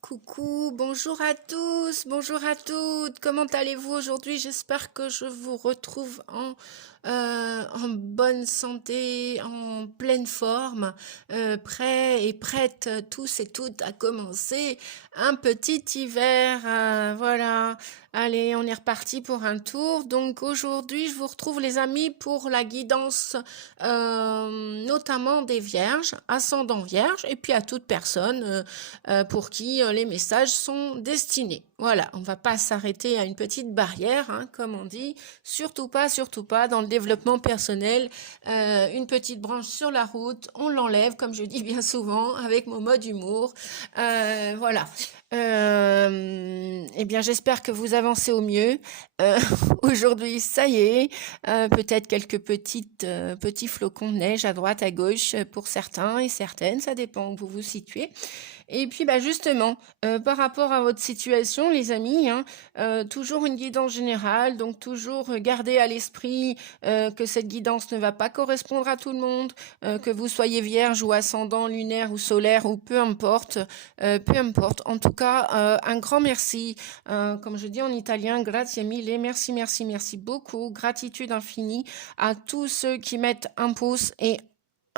Coucou, bonjour à tous, bonjour à toutes. Comment allez-vous aujourd'hui? J'espère que je vous retrouve en bonne santé, en pleine forme, prêts et prêtes tous et toutes à commencer un petit hiver. Voilà. Allez, on est reparti pour un tour. Donc aujourd'hui, je vous retrouve les amis pour la guidance notamment des vierges, ascendant vierge, et puis à toute personne pour qui les messages sont destinés. Voilà, on ne va pas s'arrêter à une petite barrière, hein, comme on dit, surtout pas dans le développement personnel. Une petite branche sur la route, on l'enlève, comme je dis bien souvent, avec mon mode humour. Voilà. Eh bien, j'espère que vous avancez au mieux. Euh, Aujourd'hui, ça y est, peut-être quelques petits flocons de neige à droite, à gauche pour certains et certaines, ça dépend où vous vous situez. Et puis, bah, justement, par rapport à votre situation, les amis, hein, toujours une guidance générale, donc toujours garder à l'esprit que cette guidance ne va pas correspondre à tout le monde, que vous soyez vierge ou ascendant lunaire ou solaire ou peu importe, peu importe. En tout cas, un grand merci, comme je dis en italien, grazie mille, merci, merci, merci beaucoup, gratitude infinie à tous ceux qui mettent un pouce et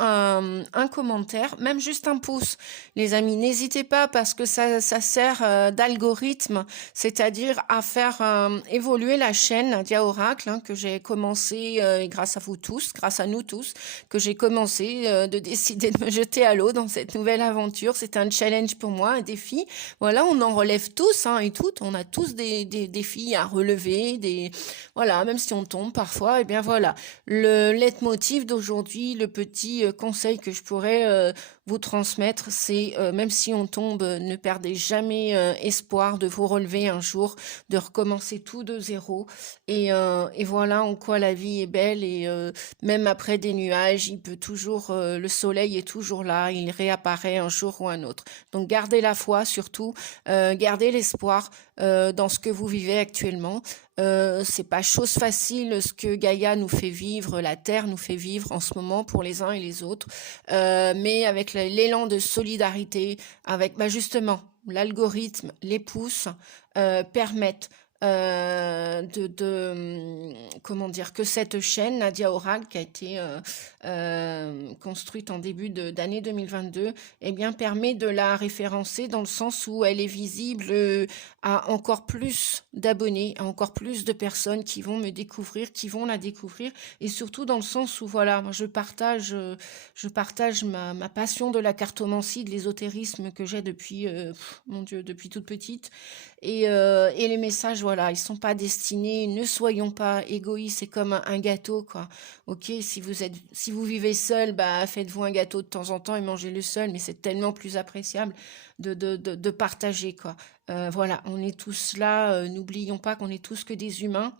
un commentaire, même juste un pouce, les amis. N'hésitez pas parce que ça sert d'algorithme, c'est-à-dire à faire évoluer la chaîne Nadia Oracle que j'ai commencé, et grâce à vous tous, grâce à nous tous, que j'ai commencé de décider de me jeter à l'eau dans cette nouvelle aventure. C'est un challenge pour moi, un défi. Voilà, on en relève tous et toutes. On a tous des défis à relever, voilà, même si on tombe parfois. Et bien voilà, le leitmotiv d'aujourd'hui, le petit conseil que je pourrais vous transmettre, c'est même si on tombe, ne perdez jamais espoir de vous relever un jour, de recommencer tout de zéro. Et voilà en quoi la vie est belle. Et même après des nuages, le soleil est toujours là, il réapparaît un jour ou un autre. Donc gardez la foi surtout, gardez l'espoir dans ce que vous vivez actuellement. C'est pas chose facile ce que Gaïa nous fait vivre, la Terre nous fait vivre en ce moment pour les uns et les autres. Mais avec l'élan de solidarité, avec justement l'algorithme, les pouces permettent comment dire, que cette chaîne Nadia Oral qui a été construite en début d'année 2022, eh bien permet de la référencer dans le sens où elle est visible à encore plus d'abonnés, à encore plus de personnes qui vont me découvrir, qui vont la découvrir, et surtout dans le sens où voilà, moi, je partage ma passion de la cartomancie, de l'ésotérisme que j'ai depuis, mon Dieu, depuis toute petite. Et les messages, voilà, ils sont pas destinés, ne soyons pas égoïstes, c'est comme un gâteau, quoi. Ok, si vous vivez seul, bah, faites-vous un gâteau de temps en temps et mangez-le seul, mais c'est tellement plus appréciable de partager, quoi. Voilà, on est tous là, n'oublions pas qu'on est tous que des humains.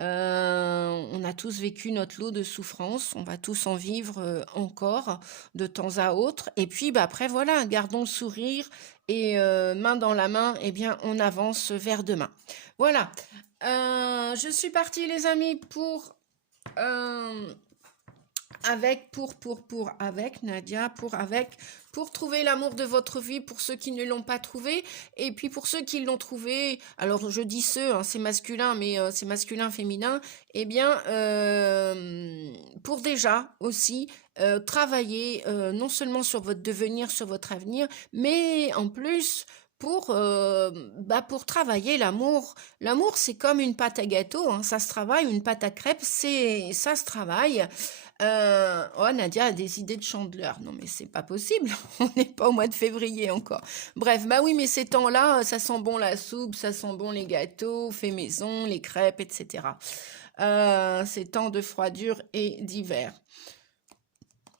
On a tous vécu notre lot de souffrances, on va tous en vivre encore de temps à autre. Et puis bah, après, voilà, gardons le sourire et main dans la main, eh bien, on avance vers demain. Voilà. Je suis partie, les amis, euh, avec Nadia, pour trouver l'amour de votre vie, pour ceux qui ne l'ont pas trouvé, et puis pour ceux qui l'ont trouvé, alors je dis ceux, c'est masculin, mais c'est masculin, féminin, eh bien, pour déjà aussi travailler non seulement sur votre devenir, sur votre avenir, mais en plus pour travailler l'amour. L'amour, c'est comme une pâte à gâteau, ça se travaille, une pâte à crêpes, ça se travaille. Oh, Nadia a des idées de chandeleur. Non, mais c'est pas possible. On n'est pas au mois de février encore. Bref, bah oui, mais ces temps-là, ça sent bon la soupe, ça sent bon les gâteaux, fait maison, les crêpes, etc. Ces temps de froidure et d'hiver.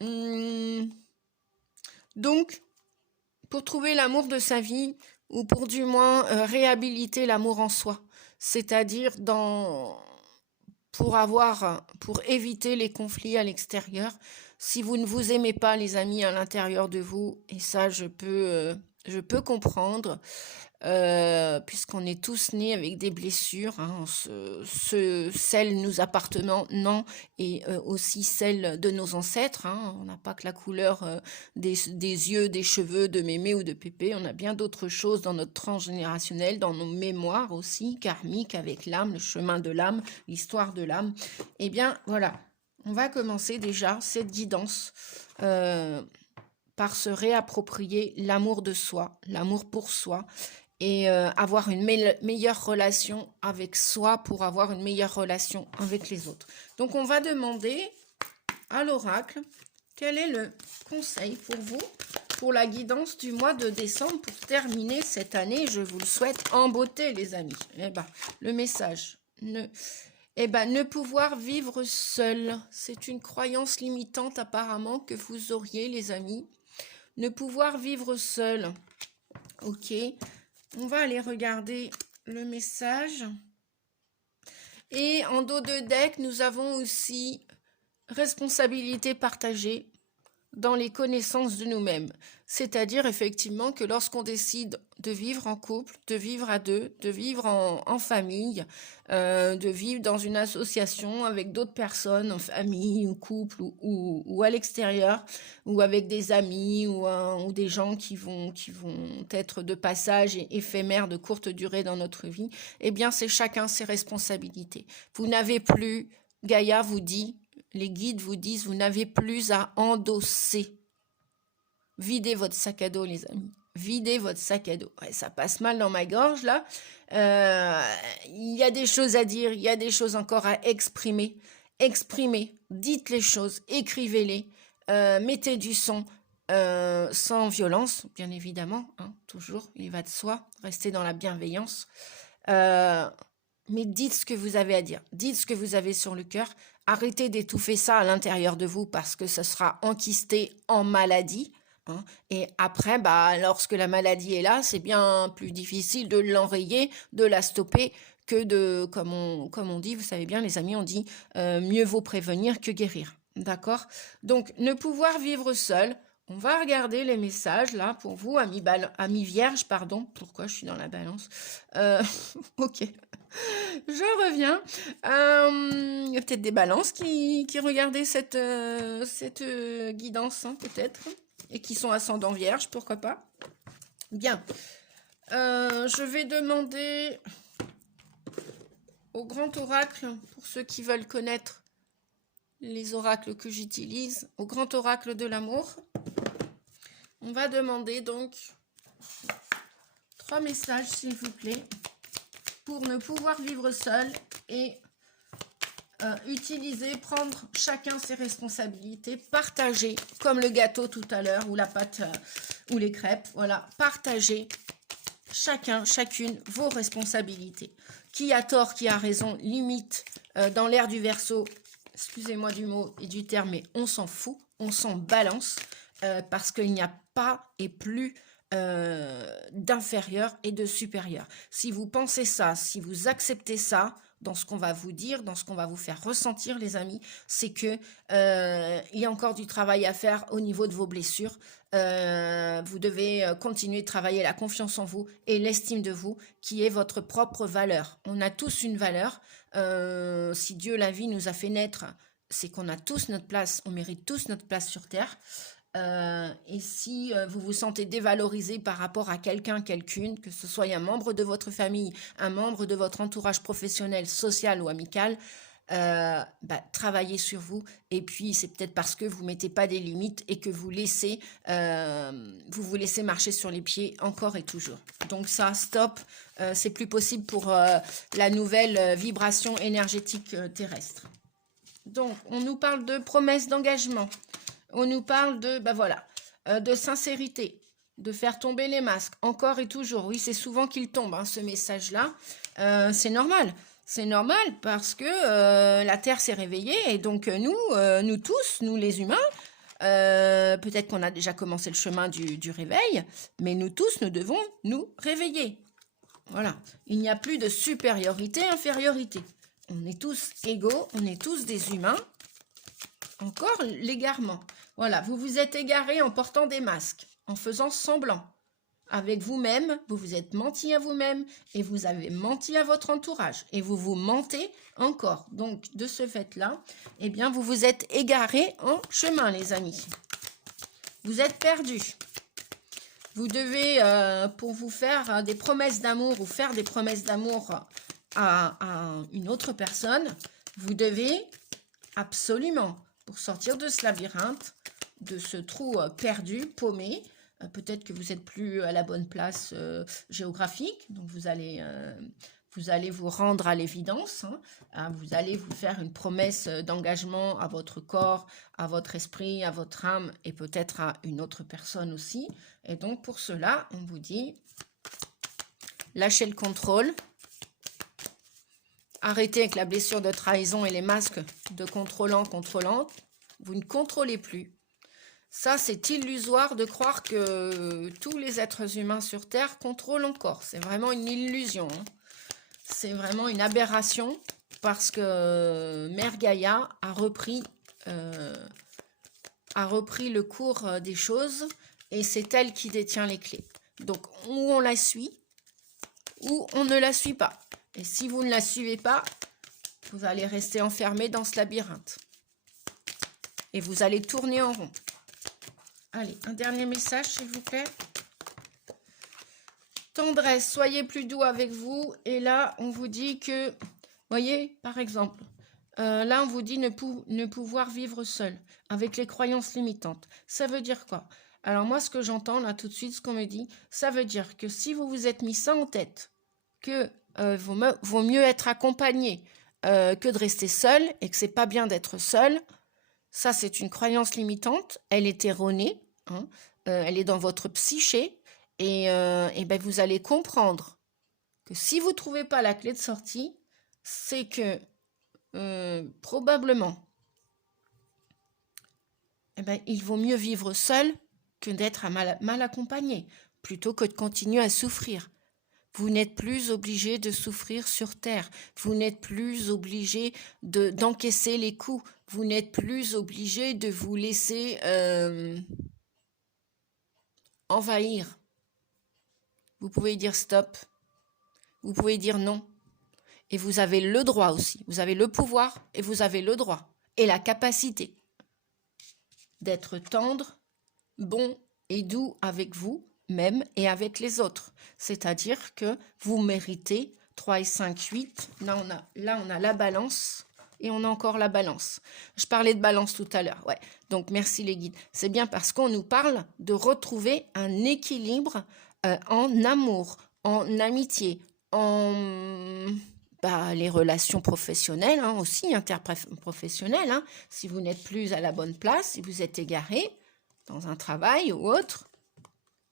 Hum, Donc, pour trouver l'amour de sa vie, ou pour du moins réhabiliter l'amour en soi, c'est-à-dire pour éviter les conflits à l'extérieur. Si vous ne vous aimez pas, les amis, à l'intérieur de vous, et ça, je peux Je peux comprendre, puisqu'on est tous nés avec des blessures, hein, celles nous appartenant, non, et aussi celles de nos ancêtres. Hein. On n'a pas que la couleur des yeux, des cheveux, de mémé ou de pépé. On a bien d'autres choses dans notre transgénérationnel, dans nos mémoires aussi, karmiques, avec l'âme, le chemin de l'âme, l'histoire de l'âme. Eh bien, voilà, on va commencer déjà cette guidance par se réapproprier l'amour de soi, l'amour pour soi, et avoir une meilleure relation avec soi pour avoir une meilleure relation avec les autres. Donc on va demander à l'oracle quel est le conseil pour vous pour la guidance du mois de décembre pour terminer cette année. Je vous le souhaite en beauté, les amis. Eh ben, le message, ne pouvoir vivre seul, c'est une croyance limitante apparemment que vous auriez, les amis. Ne pouvoir vivre seul. Ok. On va aller regarder le message. Et en dos de deck, nous avons aussi responsabilité partagée dans les connaissances de nous-mêmes. C'est-à-dire effectivement que lorsqu'on décide de vivre en couple, de vivre à deux, de vivre en famille, de vivre dans une association avec d'autres personnes, en famille, ou couple, ou à l'extérieur, ou avec des amis, ou des gens qui vont être de passage et éphémères de courte durée dans notre vie, eh bien c'est chacun ses responsabilités. Vous n'avez plus, Gaïa vous dit, les guides vous disent, vous n'avez plus à endosser. Videz votre sac à dos, les amis. Videz votre sac à dos. Ouais, ça passe mal dans ma gorge, là. Il y a des choses à dire, il y a des choses encore à exprimer. Exprimez, dites les choses, écrivez-les, mettez du son, sans violence, bien évidemment. Hein, toujours, il va de soi. Restez dans la bienveillance. Mais dites ce que vous avez à dire. Dites ce que vous avez sur le cœur. Arrêtez d'étouffer ça à l'intérieur de vous parce que ce sera enquisté en maladie. Hein. Et après, lorsque la maladie est là, c'est bien plus difficile de l'enrayer, de la stopper que de, comme on dit, vous savez bien les amis, on dit mieux vaut prévenir que guérir. D'accord? Donc, ne pouvoir vivre seul. On va regarder les messages là pour vous, amis vierges, pardon. Pourquoi je suis dans la balance? Ok. Je reviens. Il y a peut-être des balances qui regardaient cette guidance, hein, peut-être, et qui sont ascendant vierge, pourquoi pas. Bien. Je vais demander au grand oracle, pour ceux qui veulent connaître les oracles que j'utilise, au grand oracle de l'amour. On va demander donc 3 messages, s'il vous plaît, pour ne pouvoir vivre seul et prendre chacun ses responsabilités, partager, comme le gâteau tout à l'heure, ou la pâte, ou les crêpes, voilà, partager chacune vos responsabilités. Qui a tort, qui a raison, limite, dans l'ère du Verseau, excusez-moi du mot et du terme, mais on s'en fout, on s'en balance, parce qu'il n'y a pas et plus d'inférieur et de supérieur. Si vous pensez ça, si vous acceptez ça, dans ce qu'on va vous dire, dans ce qu'on va vous faire ressentir, les amis, c'est que il y a encore du travail à faire au niveau de vos blessures. Vous devez continuer de travailler la confiance en vous et l'estime de vous, qui est votre propre valeur. On a tous une valeur. Si Dieu, la vie, nous a fait naître, c'est qu'on a tous notre place, on mérite tous notre place sur Terre. Et si vous vous sentez dévalorisé par rapport à quelqu'un, quelqu'une, que ce soit un membre de votre famille, un membre de votre entourage professionnel, social ou amical, travaillez sur vous. Et puis c'est peut-être parce que vous mettez pas des limites et que vous vous laissez marcher sur les pieds encore et toujours. Donc ça, stop, c'est plus possible pour la nouvelle vibration énergétique terrestre. Donc on nous parle de promesses d'engagement. On nous parle de sincérité, de faire tomber les masques, encore et toujours. Oui, c'est souvent qu'il tombe, hein, ce message-là. C'est normal. C'est normal parce que la Terre s'est réveillée et donc nous tous, nous les humains, peut-être qu'on a déjà commencé le chemin du réveil, mais nous tous, nous devons nous réveiller. Voilà. Il n'y a plus de supériorité, infériorité. On est tous égaux, on est tous des humains. Encore l'égarement. Voilà, vous vous êtes égaré en portant des masques, en faisant semblant. avec vous-même, vous vous êtes menti à vous-même et vous avez menti à votre entourage et vous vous mentez encore. Donc, de ce fait-là, eh bien, vous vous êtes égaré en chemin, les amis. Vous êtes perdus. Vous devez, pour vous faire des promesses d'amour ou faire des promesses d'amour à une autre personne, vous devez absolument, pour sortir de ce labyrinthe, de ce trou perdu, paumé, peut-être que vous n'êtes plus à la bonne place géographique, donc vous allez vous rendre à l'évidence, hein, vous allez vous faire une promesse d'engagement à votre corps, à votre esprit, à votre âme et peut-être à une autre personne aussi. Et donc pour cela, on vous dit, lâchez le contrôle, arrêtez avec la blessure de trahison et les masques de contrôlante, vous ne contrôlez plus. Ça, c'est illusoire de croire que tous les êtres humains sur Terre contrôlent encore. C'est vraiment une illusion. Hein. C'est vraiment une aberration parce que Mère Gaïa a repris le cours des choses et c'est elle qui détient les clés. Donc, ou on la suit ou on ne la suit pas. Et si vous ne la suivez pas, vous allez rester enfermé dans ce labyrinthe. Et vous allez tourner en rond. Allez, un dernier message, s'il vous plaît. Tendresse, soyez plus doux avec vous. Et là, on vous dit que, voyez, par exemple, là, on vous dit ne pouvoir vivre seul, avec les croyances limitantes. Ça veut dire quoi? Alors moi, ce que j'entends là tout de suite, ce qu'on me dit, ça veut dire que si vous vous êtes mis ça en tête, que vaut mieux être accompagné que de rester seul, et que c'est pas bien d'être seul, ça, c'est une croyance limitante, elle est erronée, hein, elle est dans votre psyché, et ben vous allez comprendre que si vous ne trouvez pas la clé de sortie, c'est que probablement, eh ben, il vaut mieux vivre seul que d'être mal accompagné, plutôt que de continuer à souffrir. Vous n'êtes plus obligé de souffrir sur Terre. Vous n'êtes plus obligé d'encaisser les coups. Vous n'êtes plus obligé de vous laisser envahir. Vous pouvez dire stop. Vous pouvez dire non. Et vous avez le droit aussi. Vous avez le pouvoir et vous avez le droit et la capacité d'être tendre, bon et doux avec vous même et avec les autres. C'est-à-dire que vous méritez 3 et 5, 8. Là, on a la balance et on a encore la balance. Je parlais de balance tout à l'heure. Ouais. Donc, merci les guides. C'est bien parce qu'on nous parle de retrouver un équilibre en amour, en amitié, en les relations professionnelles hein, aussi, interprofessionnelles. Hein. Si vous n'êtes plus à la bonne place, si vous êtes égaré dans un travail ou autre,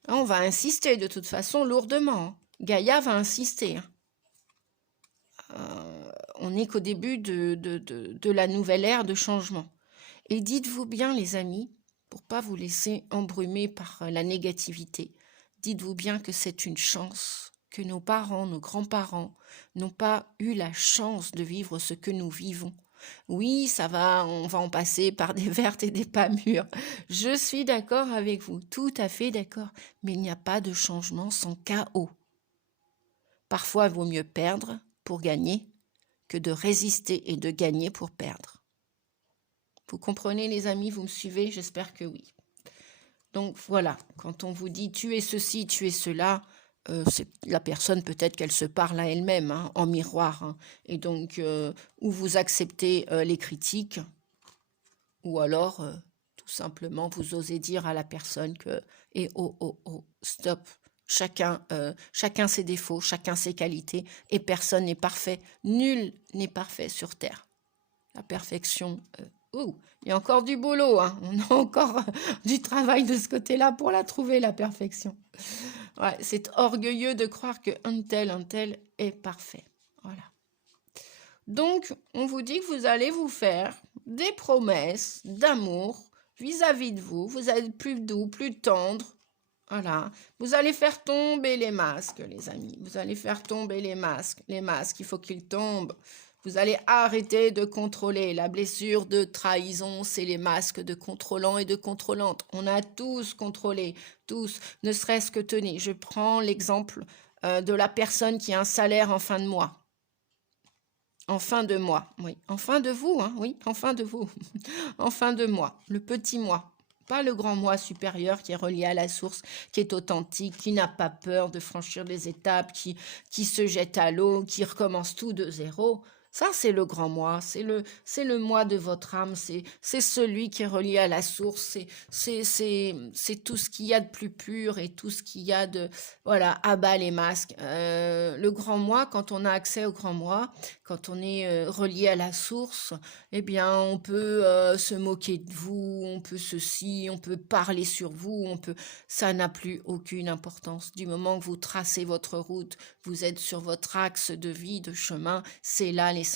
on va insister de toute façon lourdement. Gaïa va insister. On n'est qu'au début de la nouvelle ère de changement. Et dites-vous bien, les amis, pour pas vous laisser embrumer par la négativité, dites-vous bien que c'est une chance que nos parents, nos grands-parents n'ont pas eu la chance de vivre ce que nous vivons. Oui, ça va, on va en passer par des vertes et des pas mûres. Je suis d'accord avec vous, tout à fait d'accord. Mais il n'y a pas de changement sans chaos. Parfois, il vaut mieux perdre pour gagner que de résister et de gagner pour perdre. Vous comprenez les amis, vous me suivez? J'espère que oui. Donc voilà, quand on vous dit tu es ceci, tu es cela, c'est la personne peut-être qu'elle se parle à elle-même hein, en miroir. Hein, et donc, ou vous acceptez les critiques, ou alors tout simplement vous osez dire à la personne que stop, chacun ses défauts, chacun ses qualités, et personne n'est parfait, nul n'est parfait sur Terre. La perfection, il y a encore du boulot, hein. On a encore du travail de ce côté-là pour la trouver, la perfection. Ouais, c'est orgueilleux de croire qu'un tel est parfait. Voilà. Donc, on vous dit que vous allez vous faire des promesses d'amour vis-à-vis de vous. Vous allez être plus doux, plus tendre. Voilà. Vous allez faire tomber les masques, les amis. Vous allez faire tomber les masques. Les masques, il faut qu'ils tombent. Vous allez arrêter de contrôler. La blessure de trahison, c'est les masques de contrôlants et de contrôlantes. On a tous contrôlé, tous, ne serait-ce que tenez. Je prends l'exemple de la personne qui a un salaire en fin de mois. En fin de mois, oui. En fin de vous, hein, oui, en fin de vous. En fin de mois, le petit mois. Pas le grand moi supérieur qui est relié à la source, qui est authentique, qui n'a pas peur de franchir les étapes, qui se jette à l'eau, qui recommence tout de zéro. Ça, c'est le grand moi, c'est le moi de votre âme, c'est celui qui est relié à la source, c'est tout ce qu'il y a de plus pur et tout ce qu'il y a de, voilà, à bas les masques. Le grand moi, quand on a accès au grand moi, quand on est relié à la source, eh bien, on peut se moquer de vous, on peut ceci, on peut parler sur vous, ça n'a plus aucune importance. Du moment que vous tracez votre route, vous êtes sur votre axe de vie, de chemin, c'est là l'essentiel.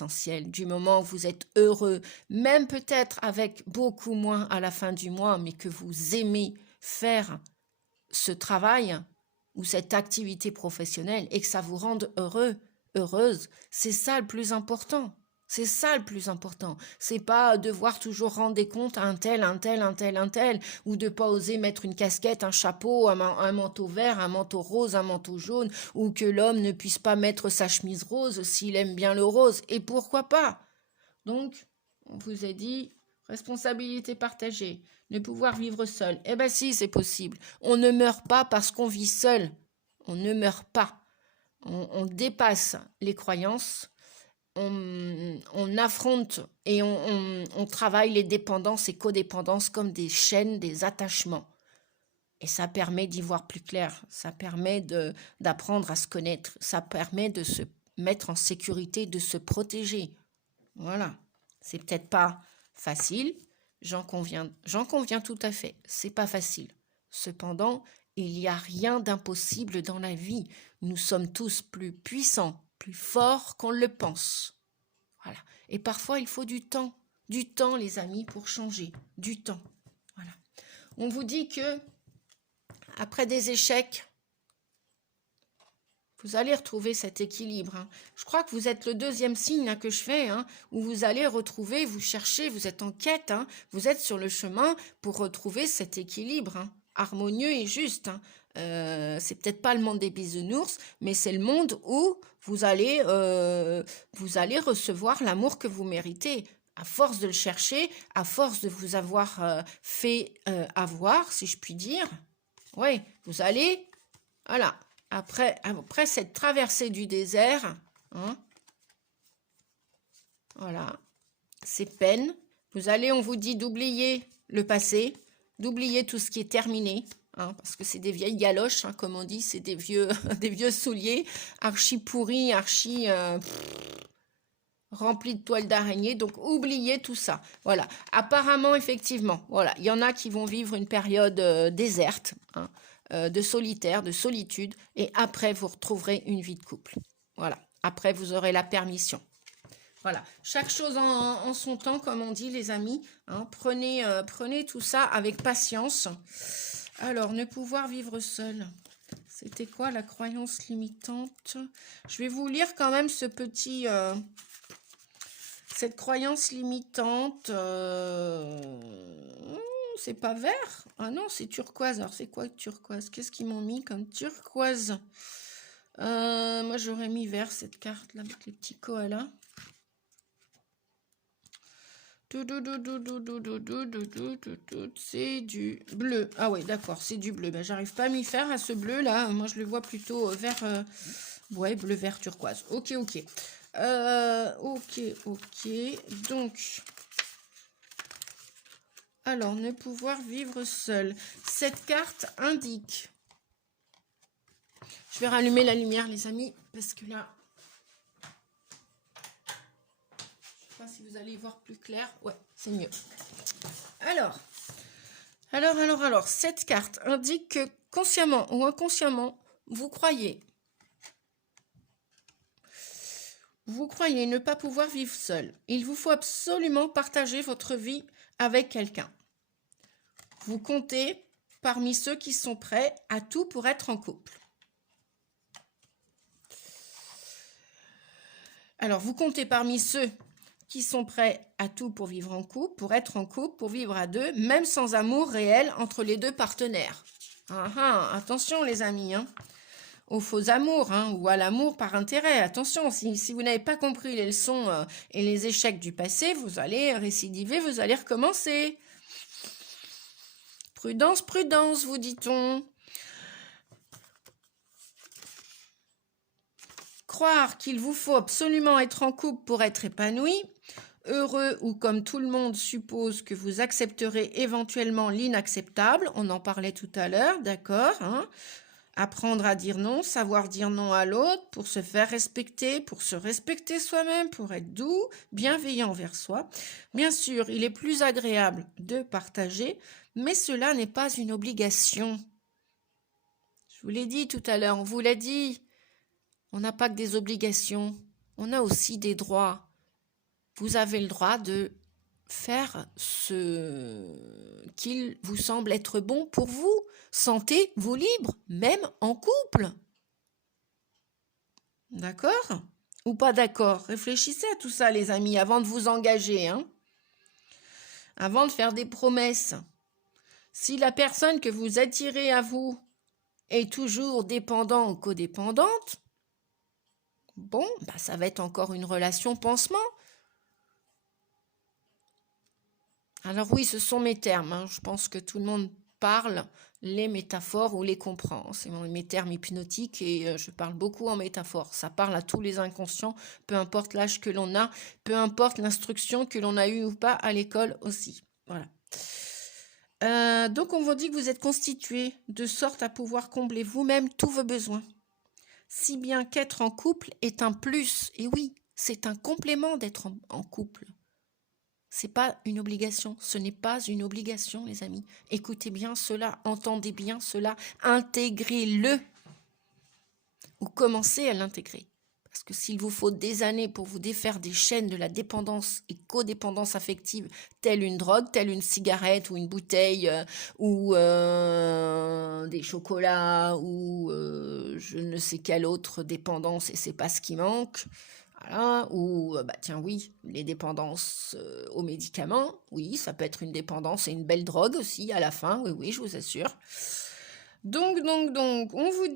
Du moment que vous êtes heureux, même peut-être avec beaucoup moins à la fin du mois, mais que vous aimez faire ce travail ou cette activité professionnelle et que ça vous rende heureux, heureuse, c'est ça le plus important. C'est ça le plus important. C'est pas devoir toujours rendre des comptes à un tel, ou de pas oser mettre une casquette, un chapeau, un manteau vert, un manteau rose, un manteau jaune, ou que l'homme ne puisse pas mettre sa chemise rose s'il aime bien le rose. Et pourquoi pas? Donc, on vous a dit responsabilité partagée, ne pouvoir vivre seul. Eh bien si, c'est possible. On ne meurt pas parce qu'on vit seul. On ne meurt pas. On dépasse les croyances. On affronte et on travaille les dépendances et codépendances comme des chaînes, des attachements. Et ça permet d'y voir plus clair, ça permet d'apprendre à se connaître, ça permet de se mettre en sécurité, de se protéger. Voilà, c'est peut-être pas facile, j'en conviens tout à fait, c'est pas facile. Cependant, il n'y a rien d'impossible dans la vie. Nous sommes tous plus puissants, plus forts qu'on le pense. Voilà. Et parfois, il faut du temps, les amis, pour changer, du temps. Voilà. On vous dit que après des échecs, vous allez retrouver cet équilibre. Hein. Je crois que vous êtes le deuxième signe là, que je fais, hein, où vous allez retrouver, vous cherchez, vous êtes en quête, hein, vous êtes sur le chemin pour retrouver cet équilibre, hein, harmonieux et juste. Hein. C'est peut-être pas le monde des bisounours, mais c'est le monde où vous allez recevoir l'amour que vous méritez. À force de le chercher, à force de vous avoir fait avoir, si je puis dire, ouais, vous allez, voilà. Après cette traversée du désert, hein, voilà, ces peines, on vous dit d'oublier le passé, d'oublier tout ce qui est terminé, hein, parce que c'est des vieilles galoches, hein, comme on dit, c'est des vieux, des vieux souliers, archi pourris, remplis de toiles d'araignée, donc oubliez tout ça. Voilà, apparemment, effectivement, voilà, il y en a qui vont vivre une période déserte, hein, de solitaire, de solitude, et après, vous retrouverez une vie de couple. Voilà, après, vous aurez la permission. Voilà, chaque chose en son temps, comme on dit, les amis. Hein, prenez tout ça avec patience. Alors, ne pouvoir vivre seul. C'était quoi la croyance limitante? Je vais vous lire quand même ce petit... cette croyance limitante... c'est pas vert? Ah non, c'est turquoise. Alors, c'est quoi turquoise? Qu'est-ce qu'ils m'ont mis comme turquoise? Moi, j'aurais mis vert, cette carte-là, avec les petits koalas. C'est du bleu. Ah ouais, d'accord, c'est du bleu. Ben, j'arrive pas à m'y faire à ce bleu-là. Moi, je le vois plutôt vert... ouais, bleu, vert, turquoise. Ok. Ok. Donc... Alors, ne pouvoir vivre seul. Cette carte indique... Je vais rallumer la lumière, les amis, parce que là... Je sais pas si vous allez y voir plus clair. Ouais, c'est mieux. Alors, cette carte indique que consciemment ou inconsciemment, vous croyez ne pas pouvoir vivre seul. Il vous faut absolument partager votre vie avec quelqu'un. Vous comptez parmi ceux qui sont prêts à tout pour être en couple. Alors, vous comptez parmi ceux qui sont prêts à tout pour vivre en couple, pour être en couple, pour vivre à deux, même sans amour réel entre les deux partenaires. Attention les amis, aux faux amours, ou à l'amour par intérêt. Attention, si vous n'avez pas compris les leçons et les échecs du passé, vous allez récidiver, vous allez recommencer. Prudence, prudence, vous dit-on. Croire qu'il vous faut absolument être en couple pour être épanoui, heureux ou comme tout le monde suppose que vous accepterez éventuellement l'inacceptable, on en parlait tout à l'heure, d'accord, apprendre à dire non, savoir dire non à l'autre pour se faire respecter, pour se respecter soi-même, pour être doux, bienveillant envers soi. Bien sûr, il est plus agréable de partager, mais cela n'est pas une obligation. Je vous l'ai dit tout à l'heure, on vous l'a dit, on n'a pas que des obligations, on a aussi des droits. Vous avez le droit de faire ce qu'il vous semble être bon pour vous. Sentez-vous libre, même en couple. D'accord? Ou pas d'accord? Réfléchissez à tout ça, les amis, avant de vous engager, avant de faire des promesses. Si la personne que vous attirez à vous est toujours dépendante ou codépendante, bon, ça va être encore une relation pansement. Alors oui, ce sont mes termes. Je pense que tout le monde parle les métaphores ou les comprend. C'est mes termes hypnotiques et je parle beaucoup en métaphores. Ça parle à tous les inconscients, peu importe l'âge que l'on a, peu importe l'instruction que l'on a eue ou pas à l'école aussi. Voilà. Donc on vous dit que vous êtes constitué de sorte à pouvoir combler vous-même tous vos besoins. Si bien qu'être en couple est un plus. Et oui, c'est un complément d'être en couple. C'est pas une obligation, ce n'est pas une obligation, les amis. Écoutez bien cela, entendez bien cela, intégrez-le ou commencez à l'intégrer. Parce que s'il vous faut des années pour vous défaire des chaînes de la dépendance et codépendance affective, telle une drogue, telle une cigarette ou une bouteille ou des chocolats ou je ne sais quelle autre dépendance et c'est pas ce qui manque. Voilà, ou tiens oui, les dépendances aux médicaments, oui, ça peut être une dépendance et une belle drogue aussi à la fin, oui, je vous assure. Donc, on vous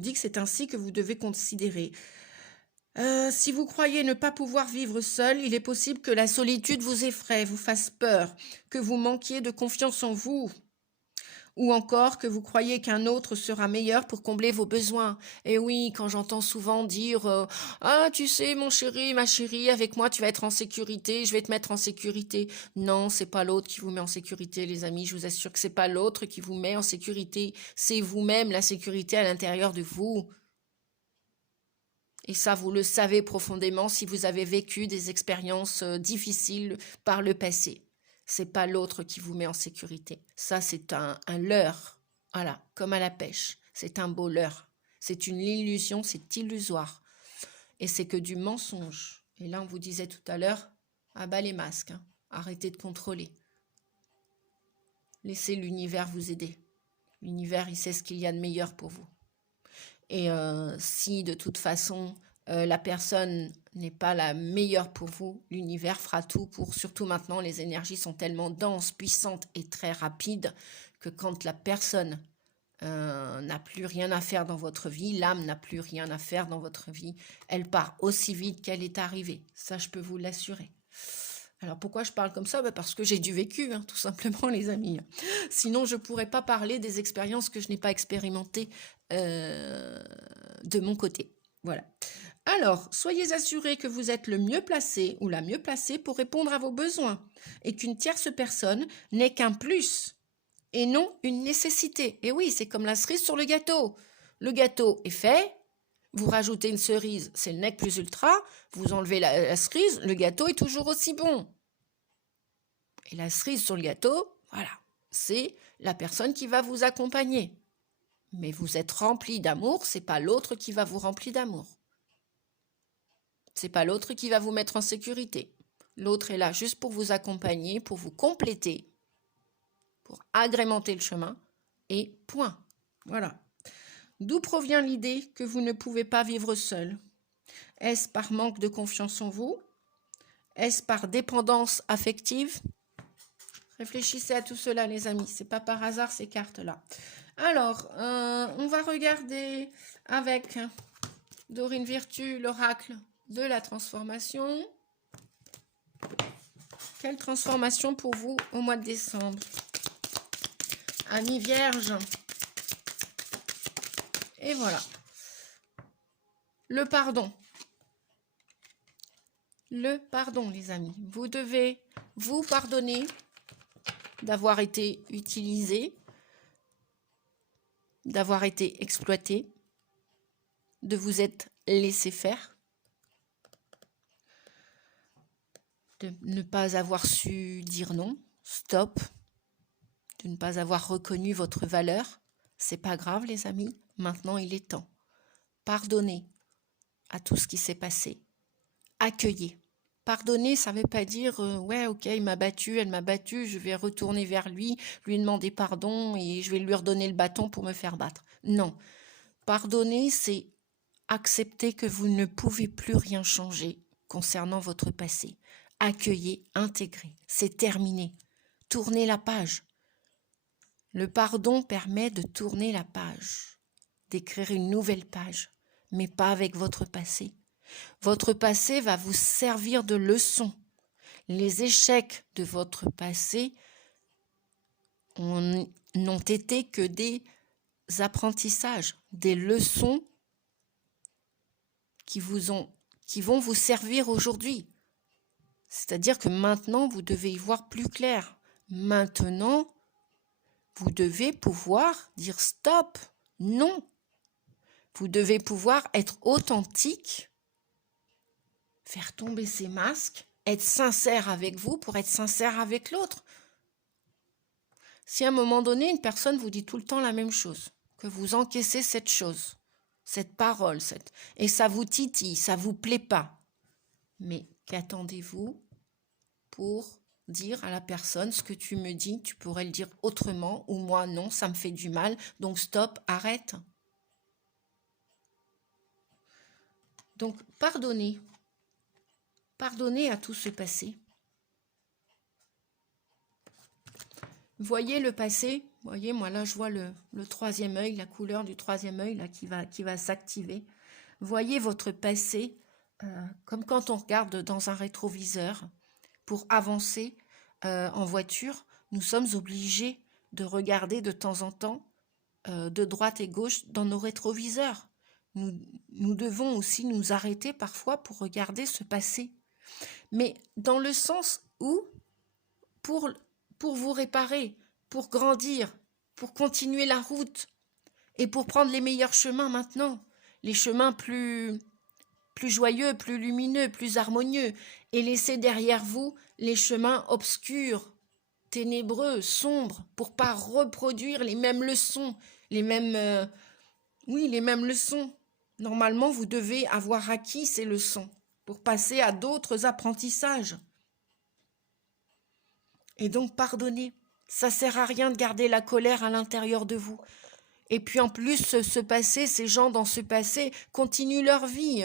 dit que c'est ainsi que vous devez considérer. Si vous croyez ne pas pouvoir vivre seul, il est possible que la solitude vous effraie, vous fasse peur, que vous manquiez de confiance en vous. Ou encore que vous croyez qu'un autre sera meilleur pour combler vos besoins. Et oui, quand j'entends souvent dire ah, tu sais, mon chéri, ma chérie, avec moi, tu vas être en sécurité, je vais te mettre en sécurité. Non, c'est pas l'autre qui vous met en sécurité, les amis. Je vous assure que c'est pas l'autre qui vous met en sécurité. C'est vous-même, la sécurité à l'intérieur de vous. Et ça, vous le savez profondément si vous avez vécu des expériences difficiles par le passé. C'est pas l'autre qui vous met en sécurité. Ça, c'est un leurre. Voilà, comme à la pêche. C'est un beau leurre. C'est une illusion, c'est illusoire. Et c'est que du mensonge. Et là, on vous disait tout à l'heure, ah bah les masques, arrêtez de contrôler. Laissez l'univers vous aider. L'univers, il sait ce qu'il y a de meilleur pour vous. Et si de toute façon, la personne n'est pas la meilleure pour vous, l'univers fera tout pour, surtout maintenant, les énergies sont tellement denses, puissantes et très rapides que quand la personne n'a plus rien à faire dans votre vie, l'âme n'a plus rien à faire dans votre vie, elle part aussi vite qu'elle est arrivée. Ça, je peux vous l'assurer. Alors pourquoi je parle comme ça? Parce que j'ai du vécu, tout simplement, les amis. Sinon, je ne pourrais pas parler des expériences que je n'ai pas expérimentées de mon côté. Voilà. Alors, soyez assurés que vous êtes le mieux placé ou la mieux placée pour répondre à vos besoins et qu'une tierce personne n'est qu'un plus et non une nécessité. Et oui, c'est comme la cerise sur le gâteau. Le gâteau est fait, vous rajoutez une cerise, c'est le nec plus ultra, vous enlevez la cerise, le gâteau est toujours aussi bon. Et la cerise sur le gâteau, voilà, c'est la personne qui va vous accompagner. Mais vous êtes rempli d'amour, c'est pas l'autre qui va vous remplir d'amour. C'est pas l'autre qui va vous mettre en sécurité. L'autre est là juste pour vous accompagner, pour vous compléter, pour agrémenter le chemin, et point. Voilà. D'où provient l'idée que vous ne pouvez pas vivre seul? Est-ce par manque de confiance en vous? Est-ce par dépendance affective? Réfléchissez à tout cela, les amis. C'est pas par hasard ces cartes-là. Alors, on va regarder avec Dorine Virtue, l'oracle de la transformation. Quelle transformation pour vous au mois de décembre? Amis Vierge. Et voilà. Le pardon. Le pardon, les amis. Vous devez vous pardonner d'avoir été utilisé, d'avoir été exploité, de vous être laissé faire, de ne pas avoir su dire non, stop, de ne pas avoir reconnu votre valeur. C'est pas grave, les amis. Maintenant, il est temps. Pardonnez à tout ce qui s'est passé. Accueillez. Pardonner, ça ne veut pas dire ouais, ok, il m'a battu, elle m'a battu, je vais retourner vers lui, lui demander pardon et je vais lui redonner le bâton pour me faire battre. Non. Pardonner, c'est accepter que vous ne pouvez plus rien changer concernant votre passé. Accueillez, intégrez. C'est terminé. Tournez la page. Le pardon permet de tourner la page, d'écrire une nouvelle page, mais pas avec votre passé. Votre passé va vous servir de leçon. Les échecs de votre passé n'ont été que des apprentissages, des leçons qui vont vous servir aujourd'hui. C'est-à-dire que maintenant, vous devez y voir plus clair. Maintenant, vous devez pouvoir dire stop, non. Vous devez pouvoir être authentique, faire tomber ces masques, être sincère avec vous pour être sincère avec l'autre. Si à un moment donné, une personne vous dit tout le temps la même chose, que vous encaissez cette chose, cette parole, et ça vous titille, ça vous plaît pas, mais qu'attendez-vous pour dire à la personne ce que tu me dis, tu pourrais le dire autrement, ou moi non, ça me fait du mal, donc stop, arrête. Donc pardonnez. Pardonnez à tout ce passé. Voyez le passé, voyez, moi là je vois le troisième œil, la couleur du troisième œil là, qui va s'activer. Voyez votre passé comme quand on regarde dans un rétroviseur. Pour avancer en voiture, nous sommes obligés de regarder de temps en temps de droite et gauche dans nos rétroviseurs. Nous devons aussi nous arrêter parfois pour regarder ce passé. Mais dans le sens où, pour vous réparer, pour grandir, pour continuer la route et pour prendre les meilleurs chemins maintenant, les chemins plus joyeux, plus lumineux, plus harmonieux, et laisser derrière vous les chemins obscurs, ténébreux, sombres, pour pas reproduire les mêmes leçons, les mêmes leçons. Normalement, vous devez avoir acquis ces leçons pour passer à d'autres apprentissages. Et donc, pardonnez. Ça sert à rien de garder la colère à l'intérieur de vous. Et puis en plus, ce passé, ces gens dans ce passé continuent leur vie.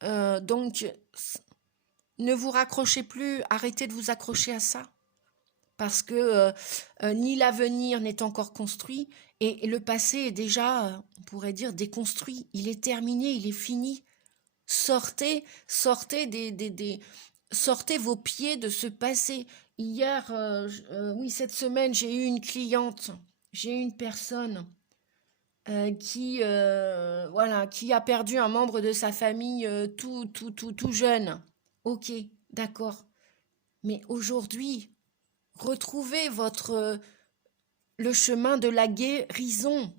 Donc, ne vous raccrochez plus, arrêtez de vous accrocher à ça. Parce que ni l'avenir n'est encore construit, et le passé est déjà, on pourrait dire, déconstruit. Il est terminé, il est fini. Sortez vos pieds de ce passé. Hier, cette semaine, j'ai eu une cliente, j'ai eu une personne qui a perdu un membre de sa famille tout jeune. Ok, d'accord. Mais aujourd'hui, retrouvez le chemin de la guérison.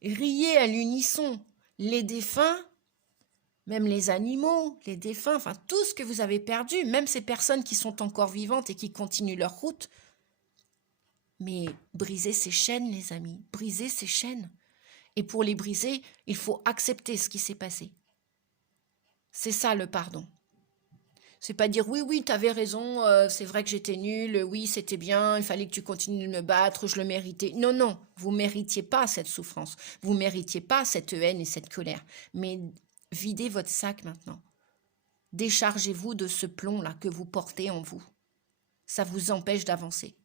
Riez à l'unisson. Les défunts, même les animaux, les défunts, enfin tout ce que vous avez perdu, même ces personnes qui sont encore vivantes et qui continuent leur route. Mais brisez ces chaînes, les amis, brisez ces chaînes. Et pour les briser, il faut accepter ce qui s'est passé. C'est ça le pardon. C'est pas dire oui, oui, t'avais raison, c'est vrai que j'étais nulle, oui, c'était bien, il fallait que tu continues de me battre, je le méritais. Non, non, vous méritiez pas cette souffrance, vous méritiez pas cette haine et cette colère. Mais videz votre sac maintenant. Déchargez-vous de ce plomb-là que vous portez en vous. Ça vous empêche d'avancer.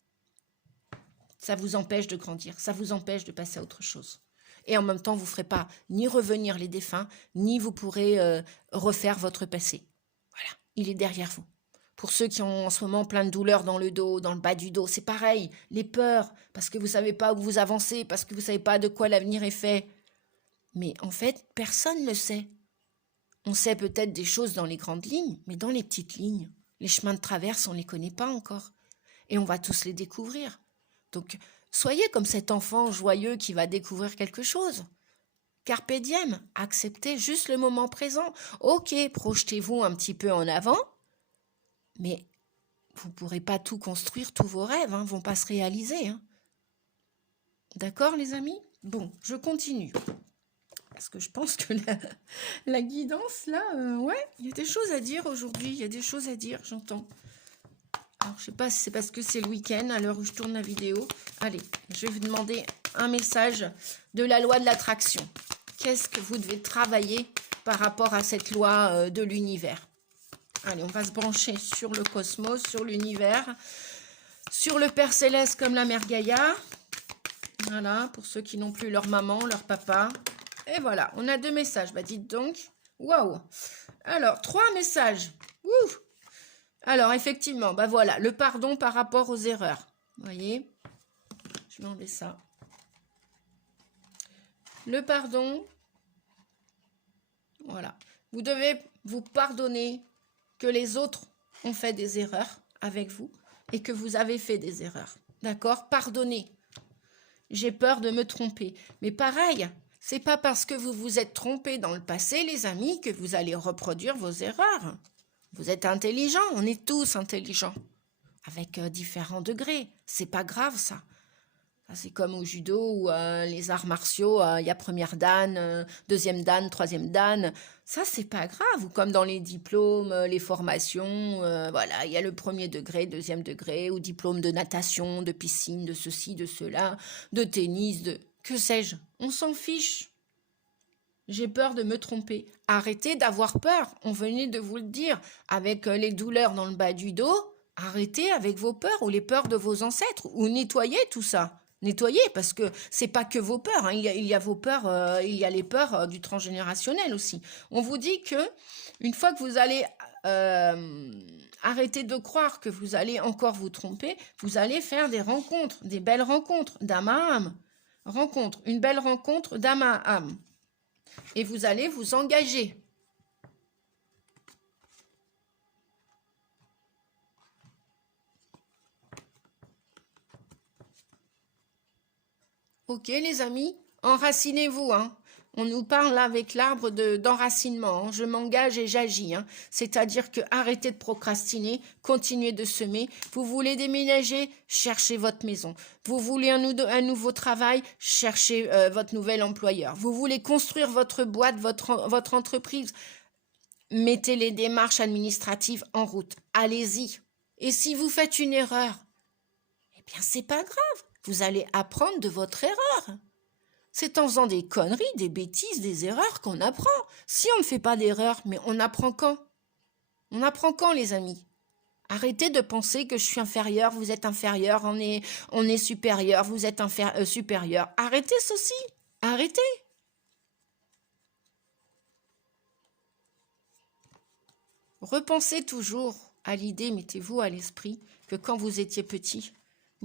Ça vous empêche de grandir. Ça vous empêche de passer à autre chose. Et en même temps, vous ne ferez pas ni revenir les défunts, ni vous pourrez refaire votre passé. Voilà, il est derrière vous. Pour ceux qui ont en ce moment plein de douleurs dans le dos, dans le bas du dos, c'est pareil. Les peurs, parce que vous ne savez pas où vous avancez, parce que vous ne savez pas de quoi l'avenir est fait. Mais en fait, personne ne le sait. On sait peut-être des choses dans les grandes lignes, mais dans les petites lignes, les chemins de traverse, on ne les connaît pas encore. Et on va tous les découvrir. Donc, soyez comme cet enfant joyeux qui va découvrir quelque chose. Carpe diem, acceptez juste le moment présent. Ok, projetez-vous un petit peu en avant, mais vous ne pourrez pas tout construire, tous vos rêves ne vont pas se réaliser. D'accord, les amis? Bon, je continue. Parce que je pense que la guidance, là, ouais, il y a des choses à dire aujourd'hui. Il y a des choses à dire, j'entends. Alors, je ne sais pas si c'est parce que c'est le week-end, à l'heure où je tourne la vidéo. Allez, je vais vous demander un message de la loi de l'attraction. Qu'est-ce que vous devez travailler par rapport à cette loi de l'univers? Allez, on va se brancher sur le cosmos, sur l'univers, sur le Père Céleste comme la Mère Gaïa. Voilà, pour ceux qui n'ont plus leur maman, leur papa. Et voilà, on a 2 messages. Bah dites donc, waouh. Alors, 3 messages. Ouh. Alors, effectivement, bah voilà, le pardon par rapport aux erreurs. Vous voyez? Je vais enlever ça. Le pardon. Voilà. Vous devez vous pardonner que les autres ont fait des erreurs avec vous et que vous avez fait des erreurs. D'accord? Pardonnez. J'ai peur de me tromper. Mais pareil, c'est pas parce que vous vous êtes trompé dans le passé, les amis, que vous allez reproduire vos erreurs. Vous êtes intelligents, on est tous intelligents, avec différents degrés. C'est pas grave, ça. C'est comme au judo ou les arts martiaux, il y a première dan, deuxième dan, troisième dan. Ça, c'est pas grave. Ou comme dans les diplômes, les formations, voilà, il y a le premier degré, deuxième degré, ou diplôme de natation, de piscine, de ceci, de cela, de tennis, de... Que sais-je? On s'en fiche. J'ai peur de me tromper. Arrêtez d'avoir peur. On venait de vous le dire. Avec les douleurs dans le bas du dos, arrêtez avec vos peurs ou les peurs de vos ancêtres. Ou nettoyez tout ça. Nettoyez, parce que c'est pas que vos peurs. Il y a vos peurs, il y a les peurs du transgénérationnel aussi. On vous dit que une fois que vous allez arrêter de croire que vous allez encore vous tromper, vous allez faire des rencontres, des belles rencontres d'âme à âme. Une belle rencontre d'âme à âme. Et vous allez vous engager. Ok, les amis, enracinez-vous. On nous parle là avec l'arbre d'enracinement. Je m'engage et j'agis. C'est-à-dire que arrêtez de procrastiner, continuez de semer. Vous voulez déménager, cherchez votre maison. Vous voulez un nouveau travail, cherchez votre nouvel employeur. Vous voulez construire votre boîte, votre entreprise, mettez les démarches administratives en route. Allez-y. Et si vous faites une erreur, eh bien, c'est pas grave. Vous allez apprendre de votre erreur. C'est en faisant des conneries, des bêtises, des erreurs qu'on apprend. Si on ne fait pas d'erreur, mais on apprend quand? On apprend quand, les amis? Arrêtez de penser que je suis inférieur, vous êtes inférieur, on est supérieur, vous êtes supérieur. Arrêtez ceci. Arrêtez. Repensez toujours à l'idée, mettez-vous à l'esprit, que quand vous étiez petit,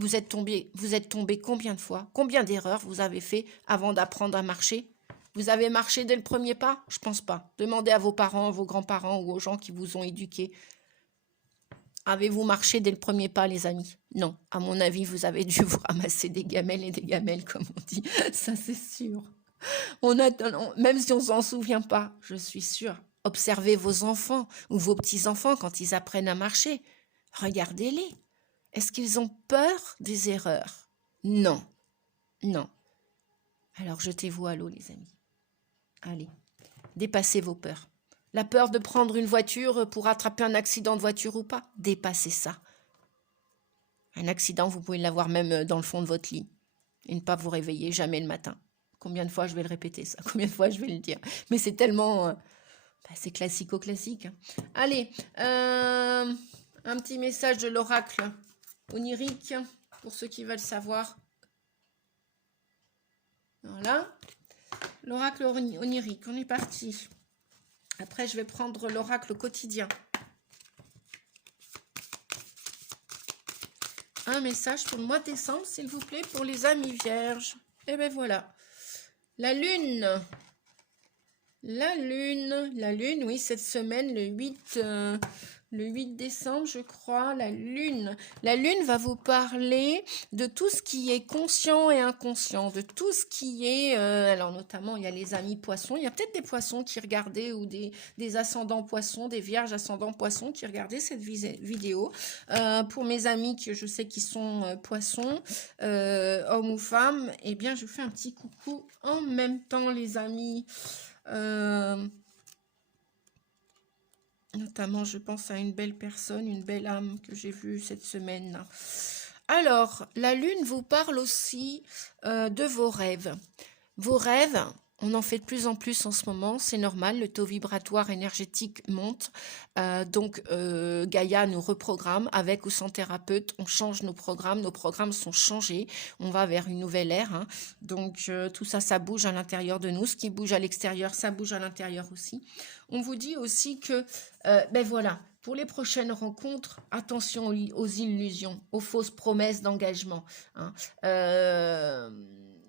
vous êtes tombé combien de fois? Combien d'erreurs vous avez fait avant d'apprendre à marcher? Vous avez marché dès le premier pas? Je pense pas. Demandez à vos parents, vos grands-parents ou aux gens qui vous ont éduqués. Avez-vous marché dès le premier pas, les amis? Non. À mon avis, vous avez dû vous ramasser des gamelles et des gamelles, comme on dit. Ça, c'est sûr. Même si on s'en souvient pas, je suis sûre. Observez vos enfants ou vos petits-enfants quand ils apprennent à marcher. Regardez-les. Est-ce qu'ils ont peur des erreurs? Non. Non. Alors jetez-vous à l'eau, les amis. Allez, dépassez vos peurs. La peur de prendre une voiture pour attraper un accident de voiture ou pas. Dépassez ça. Un accident, vous pouvez l'avoir même dans le fond de votre lit et ne pas vous réveiller jamais le matin. Combien de fois je vais le répéter ça? Combien de fois je vais le dire? Mais c'est tellement... c'est classico-classique. Hein. Allez, un petit message de l'oracle onirique pour ceux qui veulent savoir. Voilà. L'oracle onirique, on est parti. Après, je vais prendre l'oracle quotidien. Un message pour le mois de décembre, s'il vous plaît, pour les amis vierges. Et ben voilà. La lune. La lune, oui, cette semaine, le 8 décembre, je crois, la lune va vous parler de tout ce qui est conscient et inconscient, de tout ce qui est, alors notamment, il y a les amis poissons, il y a peut-être des poissons qui regardaient, ou des ascendants poissons, des vierges ascendants poissons qui regardaient cette vidéo. Pour mes amis que je sais qui sont poissons, hommes ou femmes, eh bien, je fais un petit coucou en même temps, les amis. Notamment, je pense à une belle personne, une belle âme que j'ai vue cette semaine. Alors, la lune vous parle aussi de vos rêves. Vos rêves, on en fait de plus en plus en ce moment, c'est normal, le taux vibratoire énergétique monte. Donc, Gaïa nous reprogramme, avec ou sans thérapeute, on change nos programmes sont changés, on va vers une nouvelle ère. Hein. Donc, tout ça, ça bouge à l'intérieur de nous. Ce qui bouge à l'extérieur, ça bouge à l'intérieur aussi. On vous dit aussi que, ben voilà, pour les prochaines rencontres, attention aux illusions, aux fausses promesses d'engagement. Hein.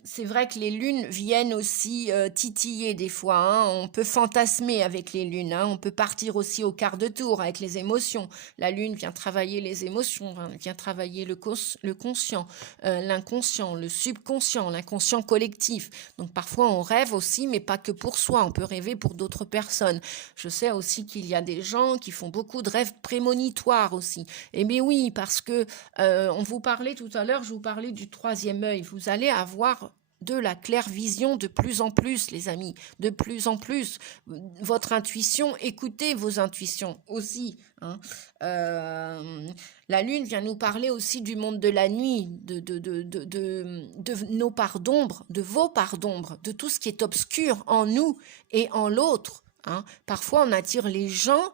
C'est vrai que les lunes viennent aussi titiller des fois. Hein. On peut fantasmer avec les lunes. Hein. On peut partir aussi au quart de tour avec les émotions. La lune vient travailler les émotions, hein, vient travailler le conscient, l'inconscient, le subconscient, l'inconscient collectif. Donc parfois on rêve aussi, mais pas que pour soi. On peut rêver pour d'autres personnes. Je sais aussi qu'il y a des gens qui font beaucoup de rêves prémonitoires aussi. Et bien oui, parce que on vous parlait tout à l'heure, je vous parlais du troisième œil. Vous allez avoir de la claire vision de plus en plus, les amis, de plus en plus. Votre intuition, écoutez vos intuitions aussi. Hein. La lune vient nous parler aussi du monde de la nuit, de nos parts d'ombre, de vos parts d'ombre, de tout ce qui est obscur en nous et en l'autre. Hein. Parfois, on attire les gens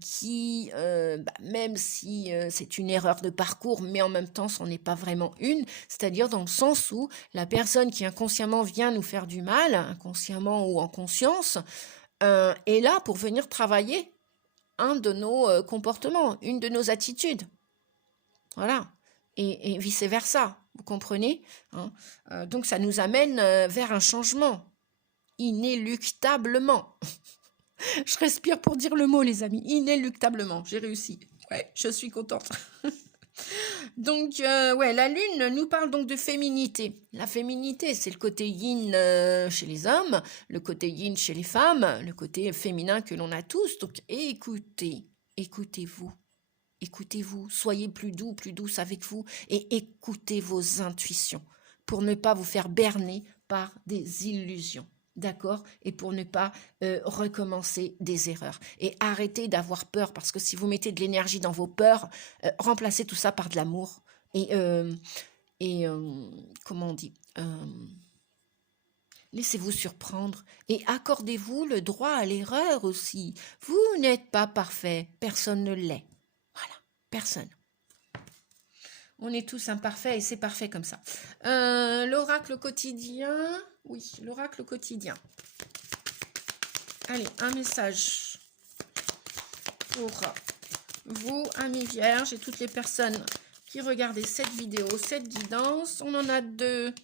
qui, même si c'est une erreur de parcours, mais en même temps, ce n'est pas vraiment une, c'est-à-dire dans le sens où la personne qui inconsciemment vient nous faire du mal, inconsciemment ou en conscience, est là pour venir travailler un de nos comportements, une de nos attitudes. Voilà. Et vice-versa, vous comprenez, hein. Donc, ça nous amène vers un changement. Inéluctablement. Je respire pour dire le mot, les amis. Inéluctablement. J'ai réussi. Ouais, je suis contente. Donc, ouais, la lune nous parle donc de féminité. La féminité, c'est le côté yin chez les hommes, le côté yin chez les femmes, le côté féminin que l'on a tous. Donc, écoutez-vous. Écoutez-vous, soyez plus doux, plus douce avec vous et écoutez vos intuitions pour ne pas vous faire berner par des illusions. D'accord? Et pour ne pas recommencer des erreurs. Et arrêtez d'avoir peur, parce que si vous mettez de l'énergie dans vos peurs, remplacez tout ça par de l'amour. Et comment on dit? Laissez-vous surprendre et accordez-vous le droit à l'erreur aussi. Vous n'êtes pas parfait, personne ne l'est. Voilà, personne. On est tous imparfaits et c'est parfait comme ça. L'oracle quotidien. Oui, l'oracle quotidien. Allez, un message pour vous, amis vierges, et toutes les personnes qui regardaient cette vidéo, cette guidance. On en a deux.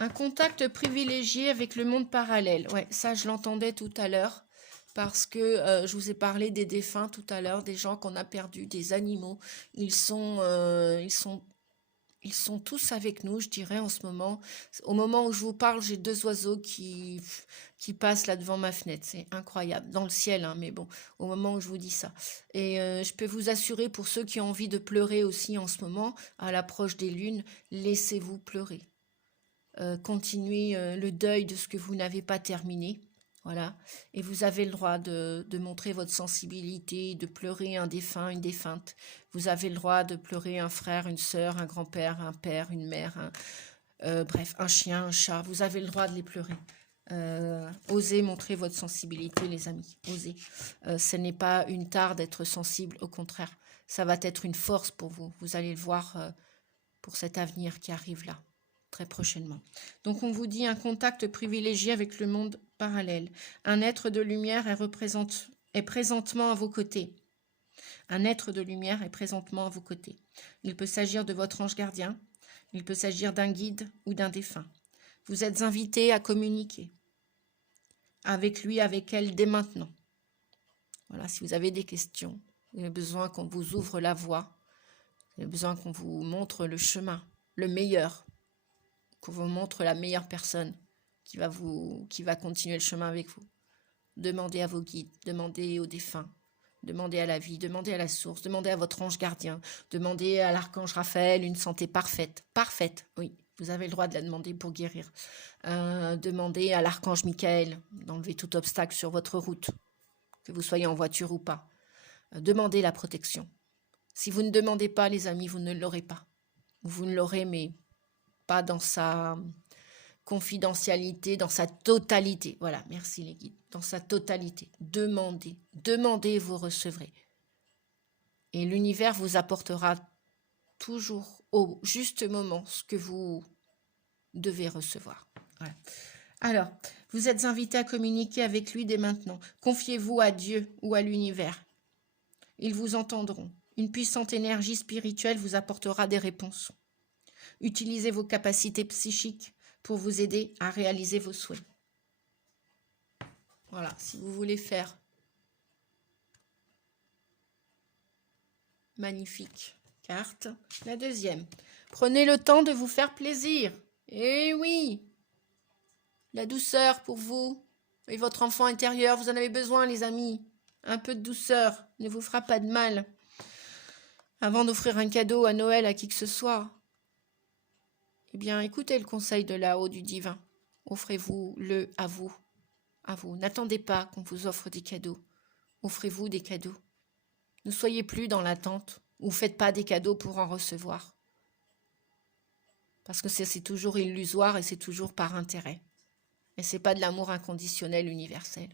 Un contact privilégié avec le monde parallèle. Ouais, ça, je l'entendais tout à l'heure. Parce que je vous ai parlé des défunts tout à l'heure, des gens qu'on a perdus, des animaux. Ils sont tous avec nous, je dirais, en ce moment. Au moment où je vous parle, j'ai deux oiseaux qui passent là devant ma fenêtre. C'est incroyable. Dans le ciel, hein, mais bon, au moment où je vous dis ça. Et je peux vous assurer, pour ceux qui ont envie de pleurer aussi en ce moment, à l'approche des lunes, laissez-vous pleurer. Continuez le deuil de ce que vous n'avez pas terminé. Voilà. Et vous avez le droit de montrer votre sensibilité, de pleurer un défunt, une défunte. Vous avez le droit de pleurer un frère, une sœur, un grand-père, un père, une mère, bref, un chien, un chat. Vous avez le droit de les pleurer. Osez montrer votre sensibilité, les amis. Osez. Ce n'est pas une tare d'être sensible, au contraire. Ça va être une force pour vous. Vous allez le voir pour cet avenir qui arrive là, très prochainement. Donc on vous dit un contact privilégié avec le monde parallèle. Un être de lumière est présentement à vos côtés. Un être de lumière est présentement à vos côtés. Il peut s'agir de votre ange gardien, il peut s'agir d'un guide ou d'un défunt. Vous êtes invité à communiquer avec lui, avec elle, dès maintenant. Voilà, si vous avez des questions, vous avez besoin qu'on vous ouvre la voie, vous avez besoin qu'on vous montre le chemin, le meilleur, qu'on vous montre la meilleure personne qui va continuer le chemin avec vous. Demandez à vos guides, demandez aux défunts, demandez à la vie, demandez à la source, demandez à votre ange gardien, demandez à l'archange Raphaël une santé parfaite. Parfaite, oui, vous avez le droit de la demander pour guérir. Demandez à l'archange Michael d'enlever tout obstacle sur votre route, que vous soyez en voiture ou pas. Demandez la protection. Si vous ne demandez pas, les amis, vous ne l'aurez pas. Vous ne l'aurez, mais pas dans sa confidentialité, dans sa totalité. Voilà, merci les guides. Dans sa totalité. Demandez. Demandez, vous recevrez. Et l'univers vous apportera toujours au juste moment ce que vous devez recevoir. Voilà. Alors, vous êtes invité à communiquer avec lui dès maintenant. Confiez-vous à Dieu ou à l'univers. Ils vous entendront. Une puissante énergie spirituelle vous apportera des réponses. Utilisez vos capacités psychiques pour vous aider à réaliser vos souhaits. Voilà, si vous voulez faire. Magnifique carte. La deuxième. Prenez le temps de vous faire plaisir. Eh oui, la douceur pour vous et votre enfant intérieur. Vous en avez besoin, les amis. Un peu de douceur ne vous fera pas de mal. Avant d'offrir un cadeau à Noël à qui que ce soit, eh bien, écoutez le conseil de là-haut du divin. Offrez-vous-le à vous. À vous. N'attendez pas qu'on vous offre des cadeaux. Offrez-vous des cadeaux. Ne soyez plus dans l'attente ou faites pas des cadeaux pour en recevoir. Parce que c'est toujours illusoire et c'est toujours par intérêt. Et c'est pas de l'amour inconditionnel universel.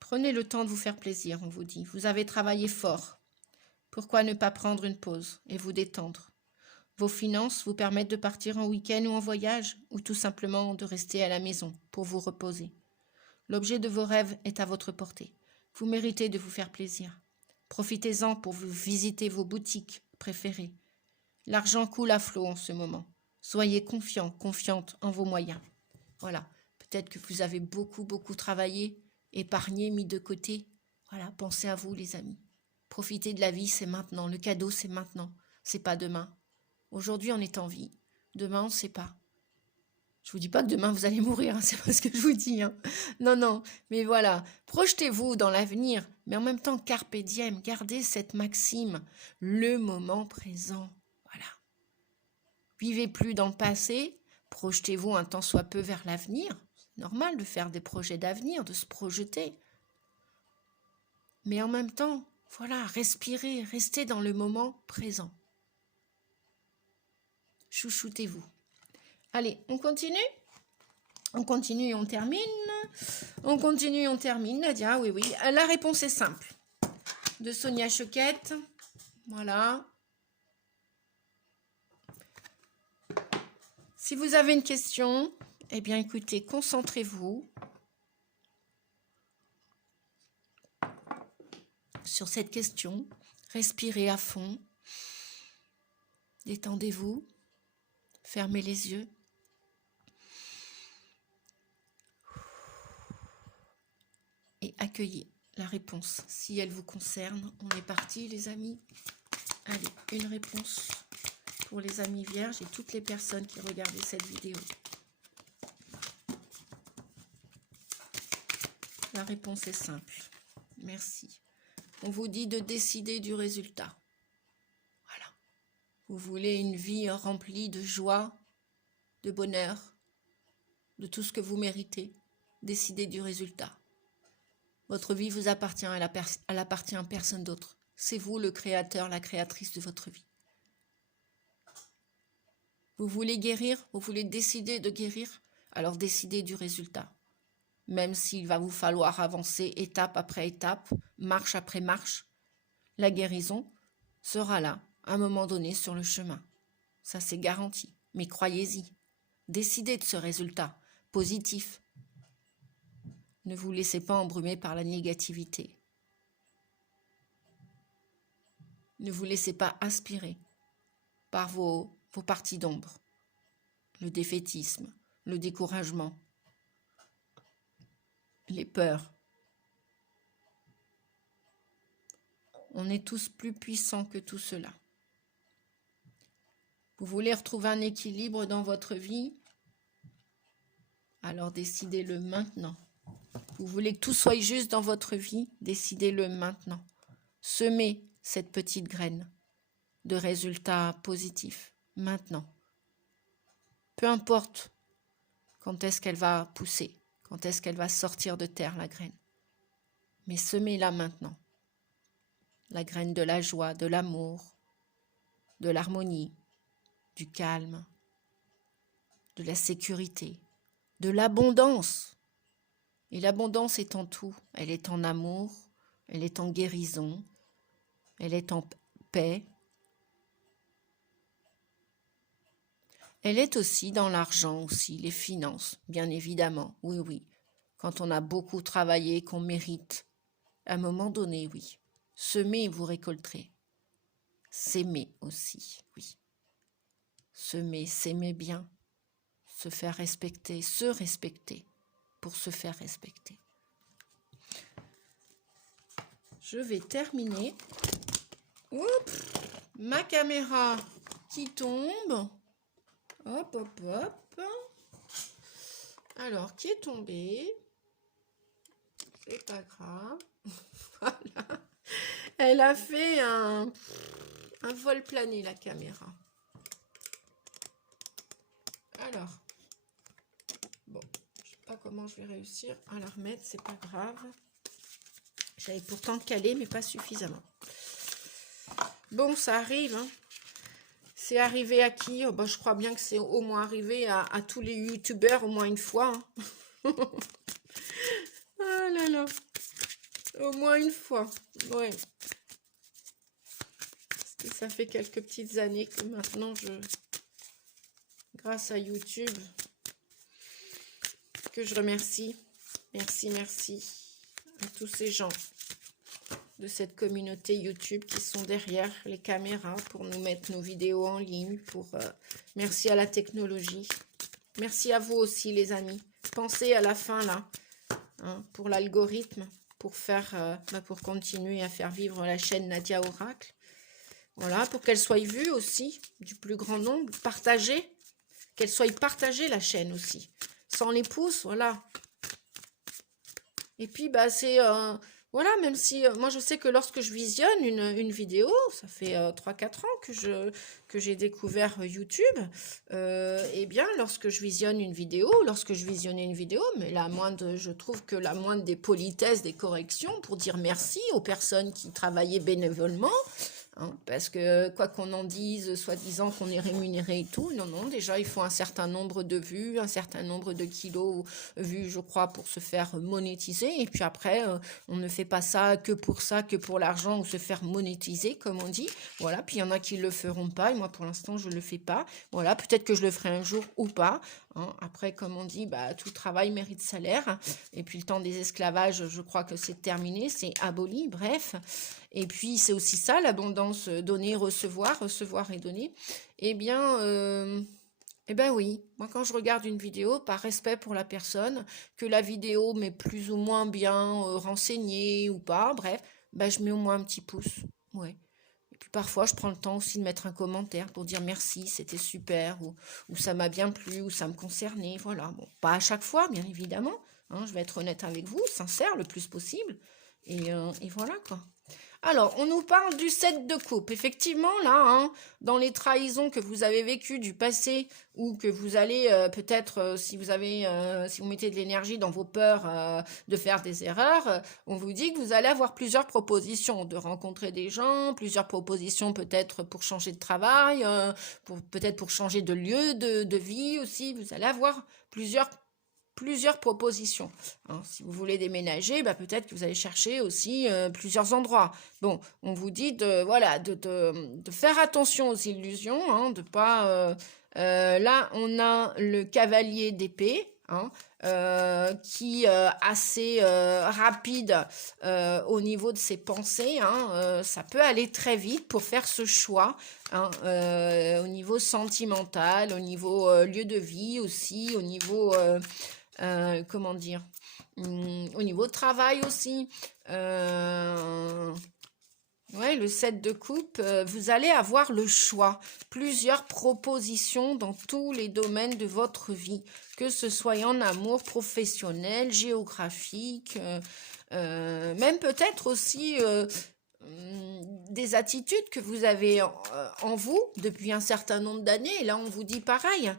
Prenez le temps de vous faire plaisir, on vous dit. Vous avez travaillé fort. Pourquoi ne pas prendre une pause et vous détendre? Vos finances vous permettent de partir en week-end ou en voyage, ou tout simplement de rester à la maison pour vous reposer. L'objet de vos rêves est à votre portée. Vous méritez de vous faire plaisir. Profitez-en pour vous visiter vos boutiques préférées. L'argent coule à flot en ce moment. Soyez confiant, confiante en vos moyens. Voilà, peut-être que vous avez beaucoup travaillé, épargné, mis de côté. Voilà, pensez à vous les amis. Profitez de la vie, c'est maintenant. Le cadeau, c'est maintenant. C'est pas demain. Aujourd'hui, on est en vie. Demain, on ne sait pas. Je vous dis pas que demain, vous allez mourir, hein, c'est pas ce que je vous dis. Hein. Non, mais voilà. Projetez-vous dans l'avenir, mais en même temps, carpe diem. Gardez cette maxime. Le moment présent. Voilà. Vivez plus dans le passé. Projetez-vous un tant soit peu vers l'avenir. C'est normal de faire des projets d'avenir, de se projeter. Mais en même temps, voilà, respirez, restez dans le moment présent. Chouchoutez-vous. Allez, on continue? On continue et on termine. On continue et on termine. Nadia, oui. La réponse est simple. De Sonia Choquette. Voilà. Si vous avez une question, eh bien écoutez, concentrez-vous sur cette question. Respirez à fond. Détendez-vous. Fermez les yeux. Et accueillez la réponse. Si elle vous concerne, on est parti les amis. Allez, une réponse pour les amis vierges et toutes les personnes qui regardaient cette vidéo. La réponse est simple. Merci. On vous dit de décider du résultat. Voilà. Vous voulez une vie remplie de joie, de bonheur, de tout ce que vous méritez. Décidez du résultat. Votre vie vous appartient, elle appartient à personne d'autre. C'est vous le créateur, la créatrice de votre vie. Vous voulez guérir, vous voulez décider de guérir, alors décidez du résultat. Même s'il va vous falloir avancer étape après étape, marche après marche, la guérison sera là, à un moment donné, sur le chemin. Ça, c'est garanti. Mais croyez-y. Décidez de ce résultat positif. Ne vous laissez pas embrumer par la négativité. Ne vous laissez pas aspirer par vos parties d'ombre, le défaitisme, le découragement, les peurs. On est tous plus puissants que tout cela. Vous voulez retrouver un équilibre dans votre vie? Alors décidez-le maintenant. Vous voulez que tout soit juste dans votre vie? Décidez-le maintenant. Semez cette petite graine de résultats positifs maintenant. Peu importe quand est-ce qu'elle va pousser, quand est-ce qu'elle va sortir de terre, la graine. Mais semez-la maintenant. La graine de la joie, de l'amour, de l'harmonie, du calme, de la sécurité, de l'abondance. Et l'abondance est en tout. Elle est en amour, elle est en guérison, elle est en paix. Elle est aussi dans l'argent aussi, les finances, bien évidemment, oui, oui. Quand on a beaucoup travaillé, qu'on mérite, à un moment donné, oui. Semez et vous récolterez. S'aimer aussi, oui. Semer, s'aimer bien, se faire respecter, se respecter pour se faire respecter. Je vais terminer. Oups, ma caméra qui tombe. Hop, hop, hop. Alors, qui est tombé? C'est pas grave. Voilà. Elle a fait un vol plané, la caméra. Alors, bon, je sais pas comment je vais réussir à la remettre, c'est pas grave. J'avais pourtant calé, mais pas suffisamment. Bon, ça arrive, hein. C'est arrivé à qui? Oh, bah, je crois bien que c'est au moins arrivé à tous les youtubeurs au moins une fois. Hein. Ah là là. Au moins une fois. Ouais. Parce que ça fait quelques petites années que maintenant grâce à YouTube, que je remercie. Merci, merci à tous ces gens de cette communauté YouTube qui sont derrière les caméras pour nous mettre nos vidéos en ligne. Merci à la technologie. Merci à vous aussi, les amis. Pensez à la fin, là, hein, pour l'algorithme, pour pour continuer à faire vivre la chaîne Nadia Oracle. Voilà, pour qu'elle soit vue aussi du plus grand nombre. Partagée. Qu'elle soit partagée, la chaîne aussi. Sans les pouces, voilà. Et puis, bah, c'est... voilà, même si moi je sais que lorsque je visionne une vidéo, ça fait 3-4 ans que j'ai découvert YouTube, et bien lorsque je visionne une vidéo, mais je trouve que la moindre des politesses, des corrections pour dire merci aux personnes qui travaillaient bénévolement, hein, parce que quoi qu'on en dise, soi-disant qu'on est rémunéré et tout, non, déjà il faut un certain nombre de vues, un certain nombre de kilos vus, je crois, pour se faire monétiser, et puis après, on ne fait pas ça, que pour l'argent, ou se faire monétiser, comme on dit, voilà, puis il y en a qui le feront pas, et moi pour l'instant je le fais pas, voilà, peut-être que je le ferai un jour ou pas, hein. Après, comme on dit, bah, tout travail mérite salaire, et puis le temps des esclavages, je crois que c'est terminé, c'est aboli, bref. Et puis, c'est aussi ça, l'abondance, donner, recevoir et donner. Eh bien oui, moi quand je regarde une vidéo, par respect pour la personne, que la vidéo m'est plus ou moins bien renseignée ou pas, bref, bah, je mets au moins un petit pouce. Ouais. Et puis parfois, je prends le temps aussi de mettre un commentaire pour dire merci, c'était super, ou ça m'a bien plu, ou ça me concernait, voilà. Bon, pas à chaque fois, bien évidemment, hein, je vais être honnête avec vous, sincère le plus possible, et voilà quoi. Alors, on nous parle du 7 de coupe. Effectivement, là, hein, dans les trahisons que vous avez vécues du passé ou que vous allez peut-être, si vous mettez de l'énergie dans vos peurs de faire des erreurs, on vous dit que vous allez avoir plusieurs propositions, de rencontrer des gens, plusieurs propositions peut-être pour changer de travail, peut-être pour changer de lieu de vie aussi. Vous allez avoir plusieurs propositions. Hein. Si vous voulez déménager, bah, peut-être que vous allez chercher aussi plusieurs endroits. Bon, on vous dit de faire attention aux illusions, hein, de pas... là, on a le cavalier d'épée, hein, qui assez rapide au niveau de ses pensées. Hein, ça peut aller très vite pour faire ce choix, hein, au niveau sentimental, au niveau lieu de vie aussi, au niveau... comment dire, au niveau de travail aussi. Ouais, le 7 de coupe, vous allez avoir le choix, plusieurs propositions dans tous les domaines de votre vie, que ce soit en amour, professionnel, géographique, même peut-être aussi des attitudes que vous avez en vous depuis un certain nombre d'années. Et là, on vous dit pareil.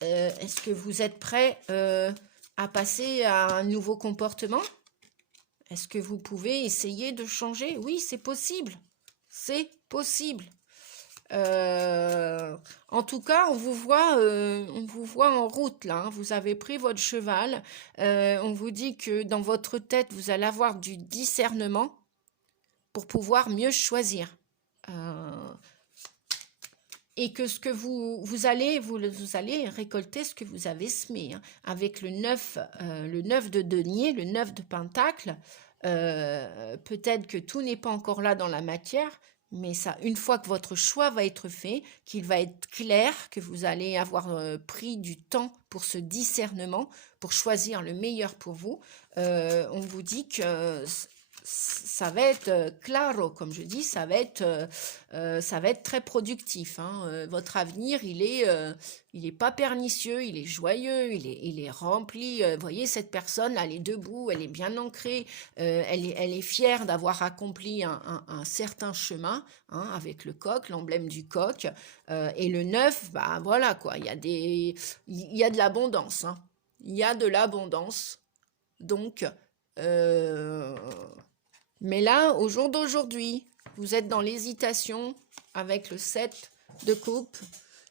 Est-ce que vous êtes prêt à passer à un nouveau comportement? Est-ce que vous pouvez essayer de changer? Oui, c'est possible. C'est possible. En tout cas, on vous voit en route là. Hein. Vous avez pris votre cheval. On vous dit que dans votre tête, vous allez avoir du discernement pour pouvoir mieux choisir. Et que ce que vous allez récolter ce que vous avez semé. Hein. Avec le 9 de denier, le 9 de pentacle, peut-être que tout n'est pas encore là dans la matière, mais ça, une fois que votre choix va être fait, qu'il va être clair, que vous allez avoir pris du temps pour ce discernement, pour choisir le meilleur pour vous, on vous dit que ça va être claro, comme je dis, ça va être très productif. Hein. Votre avenir, il est pas pernicieux, il est joyeux, il est rempli. Vous voyez, cette personne, elle est debout, elle est bien ancrée, elle est fière d'avoir accompli un certain chemin, hein, avec le coq, l'emblème du coq. Et le 9, bah voilà quoi, il y a de l'abondance. Hein. Il y a de l'abondance. Donc, mais là, au jour d'aujourd'hui, vous êtes dans l'hésitation avec le 7 de coupe.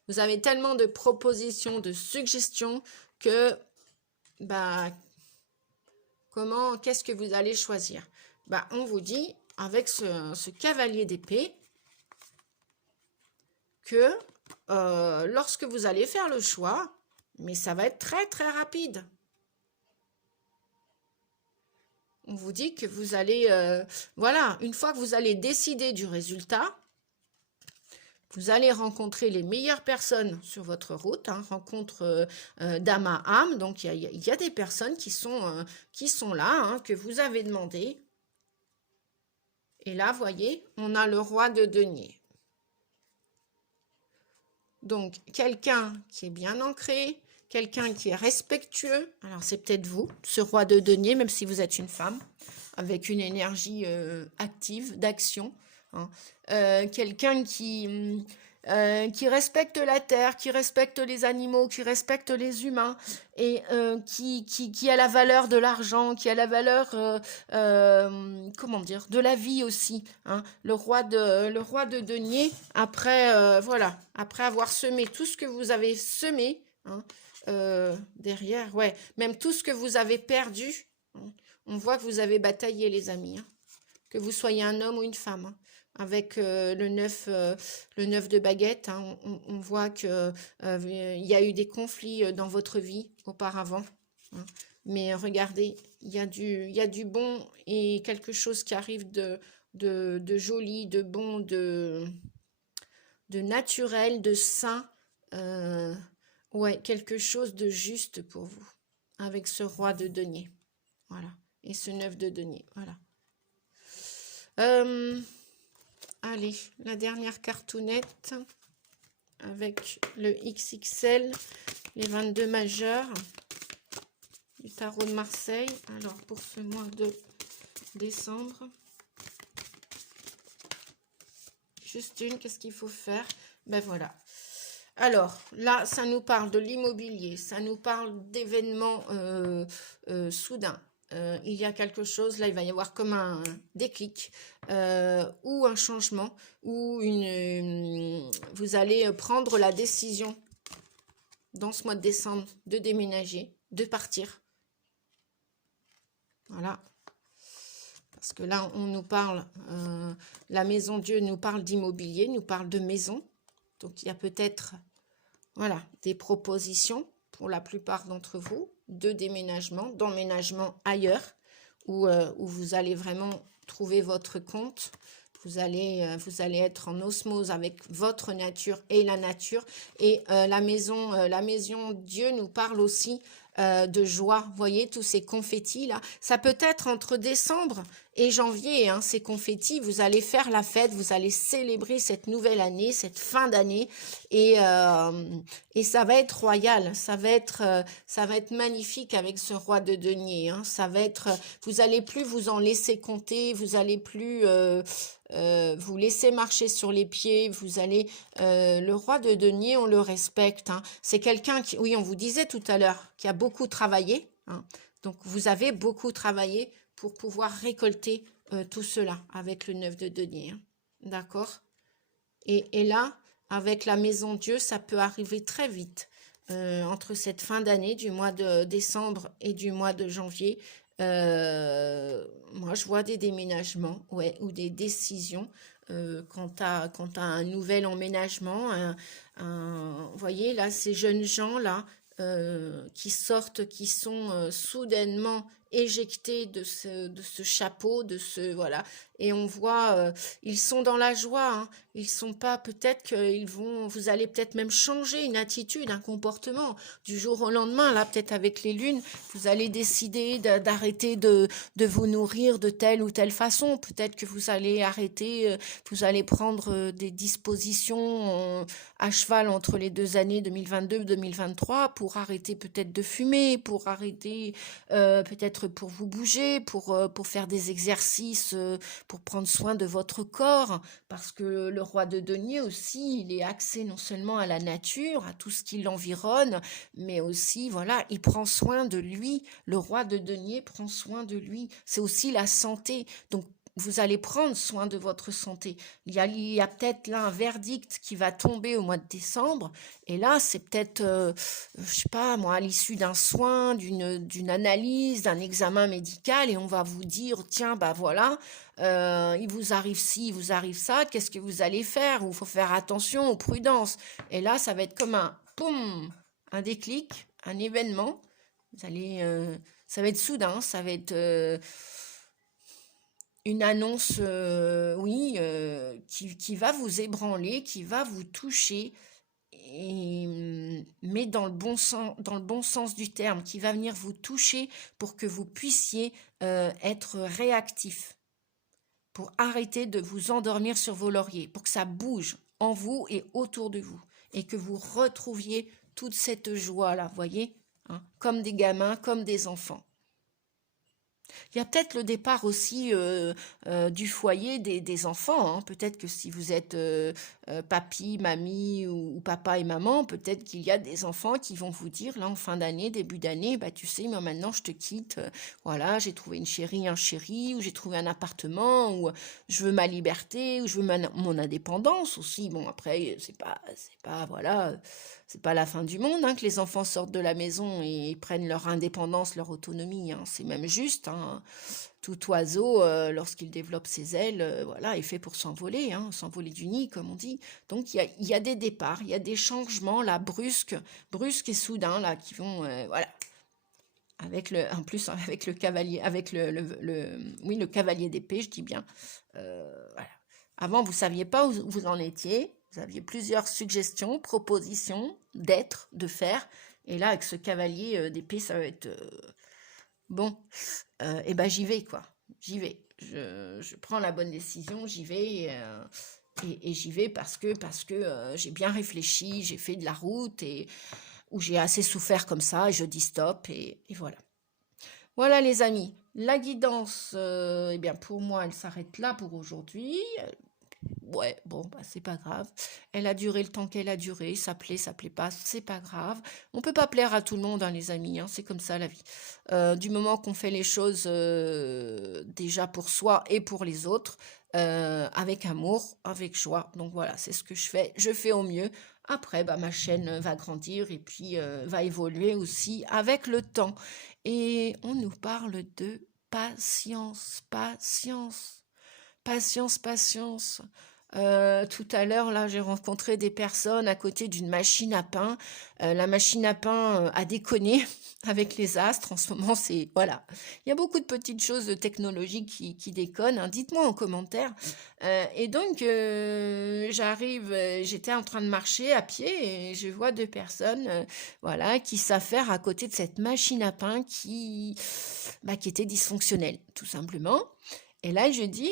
Vous avez tellement de propositions, de suggestions que, bah, qu'est-ce que vous allez choisir? Bah, on vous dit, avec ce cavalier d'épée, que lorsque vous allez faire le choix, mais ça va être très, très rapide. On vous dit que vous allez, voilà, une fois que vous allez décider du résultat, vous allez rencontrer les meilleures personnes sur votre route, hein, rencontre d'âme à âme. Donc, il y a des personnes qui sont là, hein, que vous avez demandé. Et là, voyez, on a le roi de denier. Donc, quelqu'un qui est bien ancré, quelqu'un qui est respectueux. Alors, c'est peut-être vous, ce roi de denier, même si vous êtes une femme, avec une énergie active, d'action. Hein. Quelqu'un qui respecte la terre, qui respecte les animaux, qui respecte les humains, et qui a la valeur de l'argent, qui a la valeur, comment dire, de la vie aussi. Hein. Le roi de denier, après, voilà, après avoir semé tout ce que vous avez semé, hein, derrière, ouais, même tout ce que vous avez perdu, hein, on voit que vous avez bataillé, les amis, hein, que vous soyez un homme ou une femme, hein. Avec le 9 de baguette, hein, on voit qu'il y a eu des conflits dans votre vie auparavant. Hein. Mais regardez, il y a du bon et quelque chose qui arrive de joli, de bon, de naturel, de sain. Ouais, quelque chose de juste pour vous. Avec ce roi de denier. Voilà. Et ce 9 de denier. Voilà. Allez, la dernière cartounette avec le XXL, les 22 majeurs du tarot de Marseille. Alors, pour ce mois de décembre. juste une, qu'est-ce qu'il faut faire? Ben voilà. Alors, là, ça nous parle de l'immobilier, ça nous parle d'événements soudains. Il y a quelque chose, là, il va y avoir comme un déclic ou un changement, ou vous allez prendre la décision dans ce mois de décembre de déménager, de partir. Voilà. Parce que là, on nous parle, la maison Dieu nous parle d'immobilier, nous parle de maison. Donc, il y a peut-être, voilà, des propositions pour la plupart d'entre vous de déménagement, d'emménagement ailleurs, où vous allez vraiment trouver votre compte. Vous allez être en osmose avec votre nature et la nature. Et la maison Dieu nous parle aussi de joie. Vous voyez, tous ces confettis là. Ça peut être entre décembre et janvier, hein, ces confettis. Vous allez faire la fête, vous allez célébrer cette nouvelle année, cette fin d'année. Et ça va être royal, ça va être magnifique avec ce roi de denier. Hein. Ça va être, vous allez plus vous en laisser compter, vous allez plus vous laisser marcher sur les pieds, vous allez, le roi de denier, on le respecte. Hein. C'est quelqu'un qui, oui, on vous disait tout à l'heure, qui a beaucoup travaillé. Hein. Donc vous avez beaucoup travaillé pour pouvoir récolter tout cela avec le 9 de denier. Hein. D'accord? Et là, avec la maison Dieu, ça peut arriver très vite. Entre cette fin d'année, du mois de décembre et du mois de janvier, moi, je vois des déménagements, ouais, ou des décisions quant à un nouvel emménagement. Vous voyez, là, ces jeunes gens-là qui sortent, qui sont soudainement éjectés de ce chapeau, voilà. Et on voit, ils sont dans la joie, hein. Ils sont pas, peut-être vous allez peut-être même changer une attitude, un comportement du jour au lendemain, là, peut-être avec les lunes, vous allez décider d'arrêter de vous nourrir de telle ou telle façon. Peut-être que vous allez arrêter, vous allez prendre des dispositions à cheval entre les 2 années 2022 et 2023 pour arrêter peut-être de fumer, pour arrêter peut-être pour vous bouger, pour faire des exercices, pour prendre soin de votre corps, parce que le roi de denier aussi, il est axé non seulement à la nature, à tout ce qui l'environne, mais aussi, voilà, il prend soin de lui. Le roi de denier prend soin de lui. C'est aussi la santé. Donc, vous allez prendre soin de votre santé. Il y a peut-être là un verdict qui va tomber au mois de décembre. Et là, c'est peut-être, je sais pas moi, à l'issue d'un soin, d'une analyse, d'un examen médical. Et on va vous dire, tiens, bah voilà, il vous arrive ci, il vous arrive ça. Qu'est-ce que vous allez faire? Il faut faire attention aux prudences. Et là, ça va être comme un déclic, un événement. Ça va être soudain, ça va être une annonce, oui, qui va vous ébranler, qui va vous toucher, mais dans le bon sens du terme, qui va venir vous toucher pour que vous puissiez être réactif, pour arrêter de vous endormir sur vos lauriers, pour que ça bouge en vous et autour de vous, et que vous retrouviez toute cette joie-là, voyez, hein, comme des gamins, comme des enfants. Il y a peut-être le départ aussi du foyer des enfants. Hein. Peut-être que si vous êtes papy, mamie ou papa et maman, peut-être qu'il y a des enfants qui vont vous dire, là en fin d'année, début d'année, bah tu sais, moi maintenant je te quitte. Voilà, j'ai trouvé une chérie, un chéri, ou j'ai trouvé un appartement, ou je veux ma liberté, ou je veux mon indépendance aussi. Bon, après, voilà, c'est pas la fin du monde hein, que les enfants sortent de la maison et prennent leur indépendance, leur autonomie. Hein. C'est même juste. Hein. Tout oiseau, lorsqu'il développe ses ailes, voilà, est fait pour s'envoler, hein, s'envoler du nid, comme on dit. Donc il y a des départs, il y a des changements là, brusques et soudains là, qui vont, voilà. En plus avec le cavalier, avec oui, le cavalier d'épée, je dis bien. Voilà. Avant, vous saviez pas où vous en étiez. Vous aviez plusieurs suggestions, propositions d'être, de faire. Et là, avec ce cavalier d'épée, ça va être bon. Et ben j'y vais quoi. J'y vais. Je prends la bonne décision. J'y vais. Et j'y vais parce que j'ai bien réfléchi. J'ai fait de la route et où j'ai assez souffert comme ça. Et je dis stop et voilà. Voilà les amis. La guidance, eh bien pour moi, elle s'arrête là pour aujourd'hui. ouais, bon, bah, c'est pas grave. Elle a duré le temps qu'elle a duré, ça plaît pas, c'est pas grave. On peut pas plaire à tout le monde, hein, les amis, hein, c'est comme ça la vie. Du moment qu'on fait les choses déjà pour soi et pour les autres, avec amour, avec joie. Donc voilà, c'est ce que je fais au mieux. Après, bah, ma chaîne va grandir et puis va évoluer aussi avec le temps. Et on nous parle de patience, patience. Patience, patience. Tout à l'heure, là, j'ai rencontré des personnes à côté d'une machine à pain. La machine à pain a déconné avec les astres. En ce moment, c'est... Voilà. Il y a beaucoup de petites choses technologiques qui déconnent, hein. Dites-moi en commentaire. Et donc, j'étais en train de marcher à pied et je vois deux personnes, voilà, qui s'affairent à côté de cette machine à pain qui était dysfonctionnelle, tout simplement. Et là, je dis,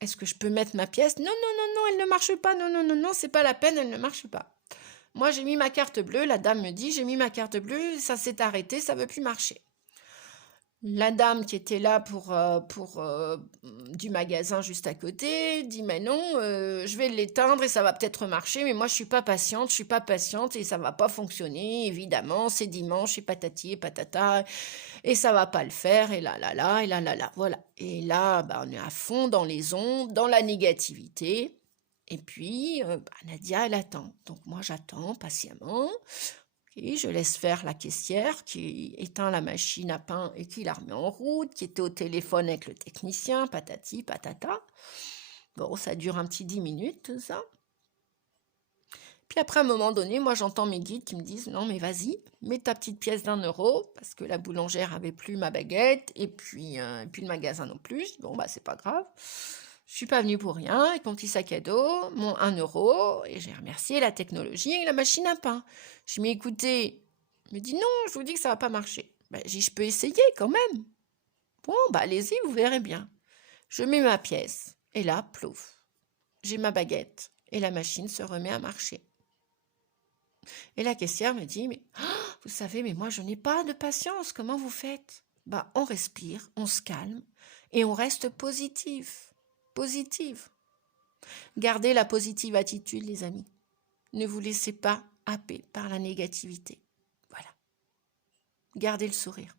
est-ce que je peux mettre ma pièce? Non, non, non, non, elle ne marche pas. Non, non, non, non, c'est pas la peine, elle ne marche pas. Moi, j'ai mis ma carte bleue. La dame me dit, j'ai mis ma carte bleue, ça s'est arrêté, ça veut plus marcher. La dame qui était là pour du magasin juste à côté dit, mais non, je vais l'éteindre et ça va peut-être marcher, mais moi je suis pas patiente et ça va pas fonctionner, évidemment, c'est dimanche et patati et patata, et ça va pas le faire, et là là là, et là là là, voilà. Et là, bah, on est à fond dans les ondes, dans la négativité, et puis Nadia, elle attend. Donc moi j'attends patiemment. Et je laisse faire la caissière qui éteint la machine à pain et qui la remet en route, qui était au téléphone avec le technicien, patati, patata. Bon, ça dure un petit 10 minutes, tout ça. Puis après, à un moment donné, moi, j'entends mes guides qui me disent, non, mais vas-y, mets ta petite pièce d'1 euro, parce que la boulangère avait plus ma baguette, et puis le magasin non plus. Bon, bah, c'est pas grave. Je suis pas venue pour rien, avec mon petit sac à dos, mon 1 euro, et j'ai remercié la technologie et la machine à pain. Je m'ai écouté. Il me dit, non, je vous dis que ça va pas marcher. Ben, j'ai dit, je peux essayer quand même. Bon, bah, allez-y, vous verrez bien. Je mets ma pièce, et là, plouf, j'ai ma baguette, et la machine se remet à marcher. Et la caissière me dit, mais vous savez, mais moi je n'ai pas de patience, comment vous faites? Bah, on respire, on se calme et on reste positif. Positive. Gardez la positive attitude, les amis. Ne vous laissez pas happer par la négativité. Voilà. Gardez le sourire.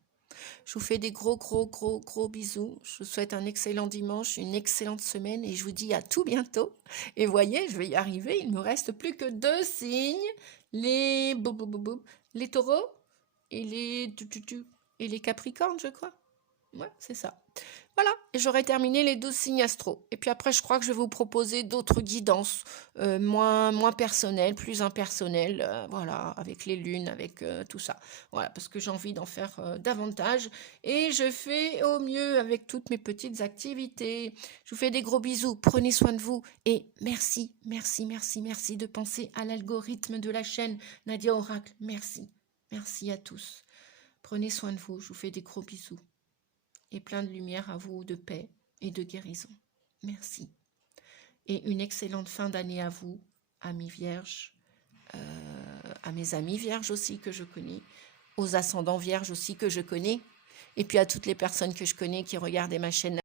Je vous fais des gros, gros, gros, gros bisous. Je vous souhaite un excellent dimanche, une excellente semaine et je vous dis à tout bientôt. Et voyez, je vais y arriver. Il ne me reste plus que 2 signes. Les les taureaux et les capricornes, je crois. Ouais, c'est ça. Voilà, et j'aurai terminé les 12 signes astro. Et puis après, je crois que je vais vous proposer d'autres guidances, moins personnelles, plus impersonnelles, voilà, avec les lunes, avec tout ça. Voilà, parce que j'ai envie d'en faire davantage. Et je fais au mieux avec toutes mes petites activités. Je vous fais des gros bisous, prenez soin de vous. Et merci, merci, merci, merci de penser à l'algorithme de la chaîne Nadia Oracle. Merci, merci à tous. Prenez soin de vous, je vous fais des gros bisous et plein de lumière à vous, de paix et de guérison. Merci. Et une excellente fin d'année à vous, amis vierges, à mes amis vierges aussi que je connais, aux ascendants vierges aussi que je connais, et puis à toutes les personnes que je connais qui regardaient ma chaîne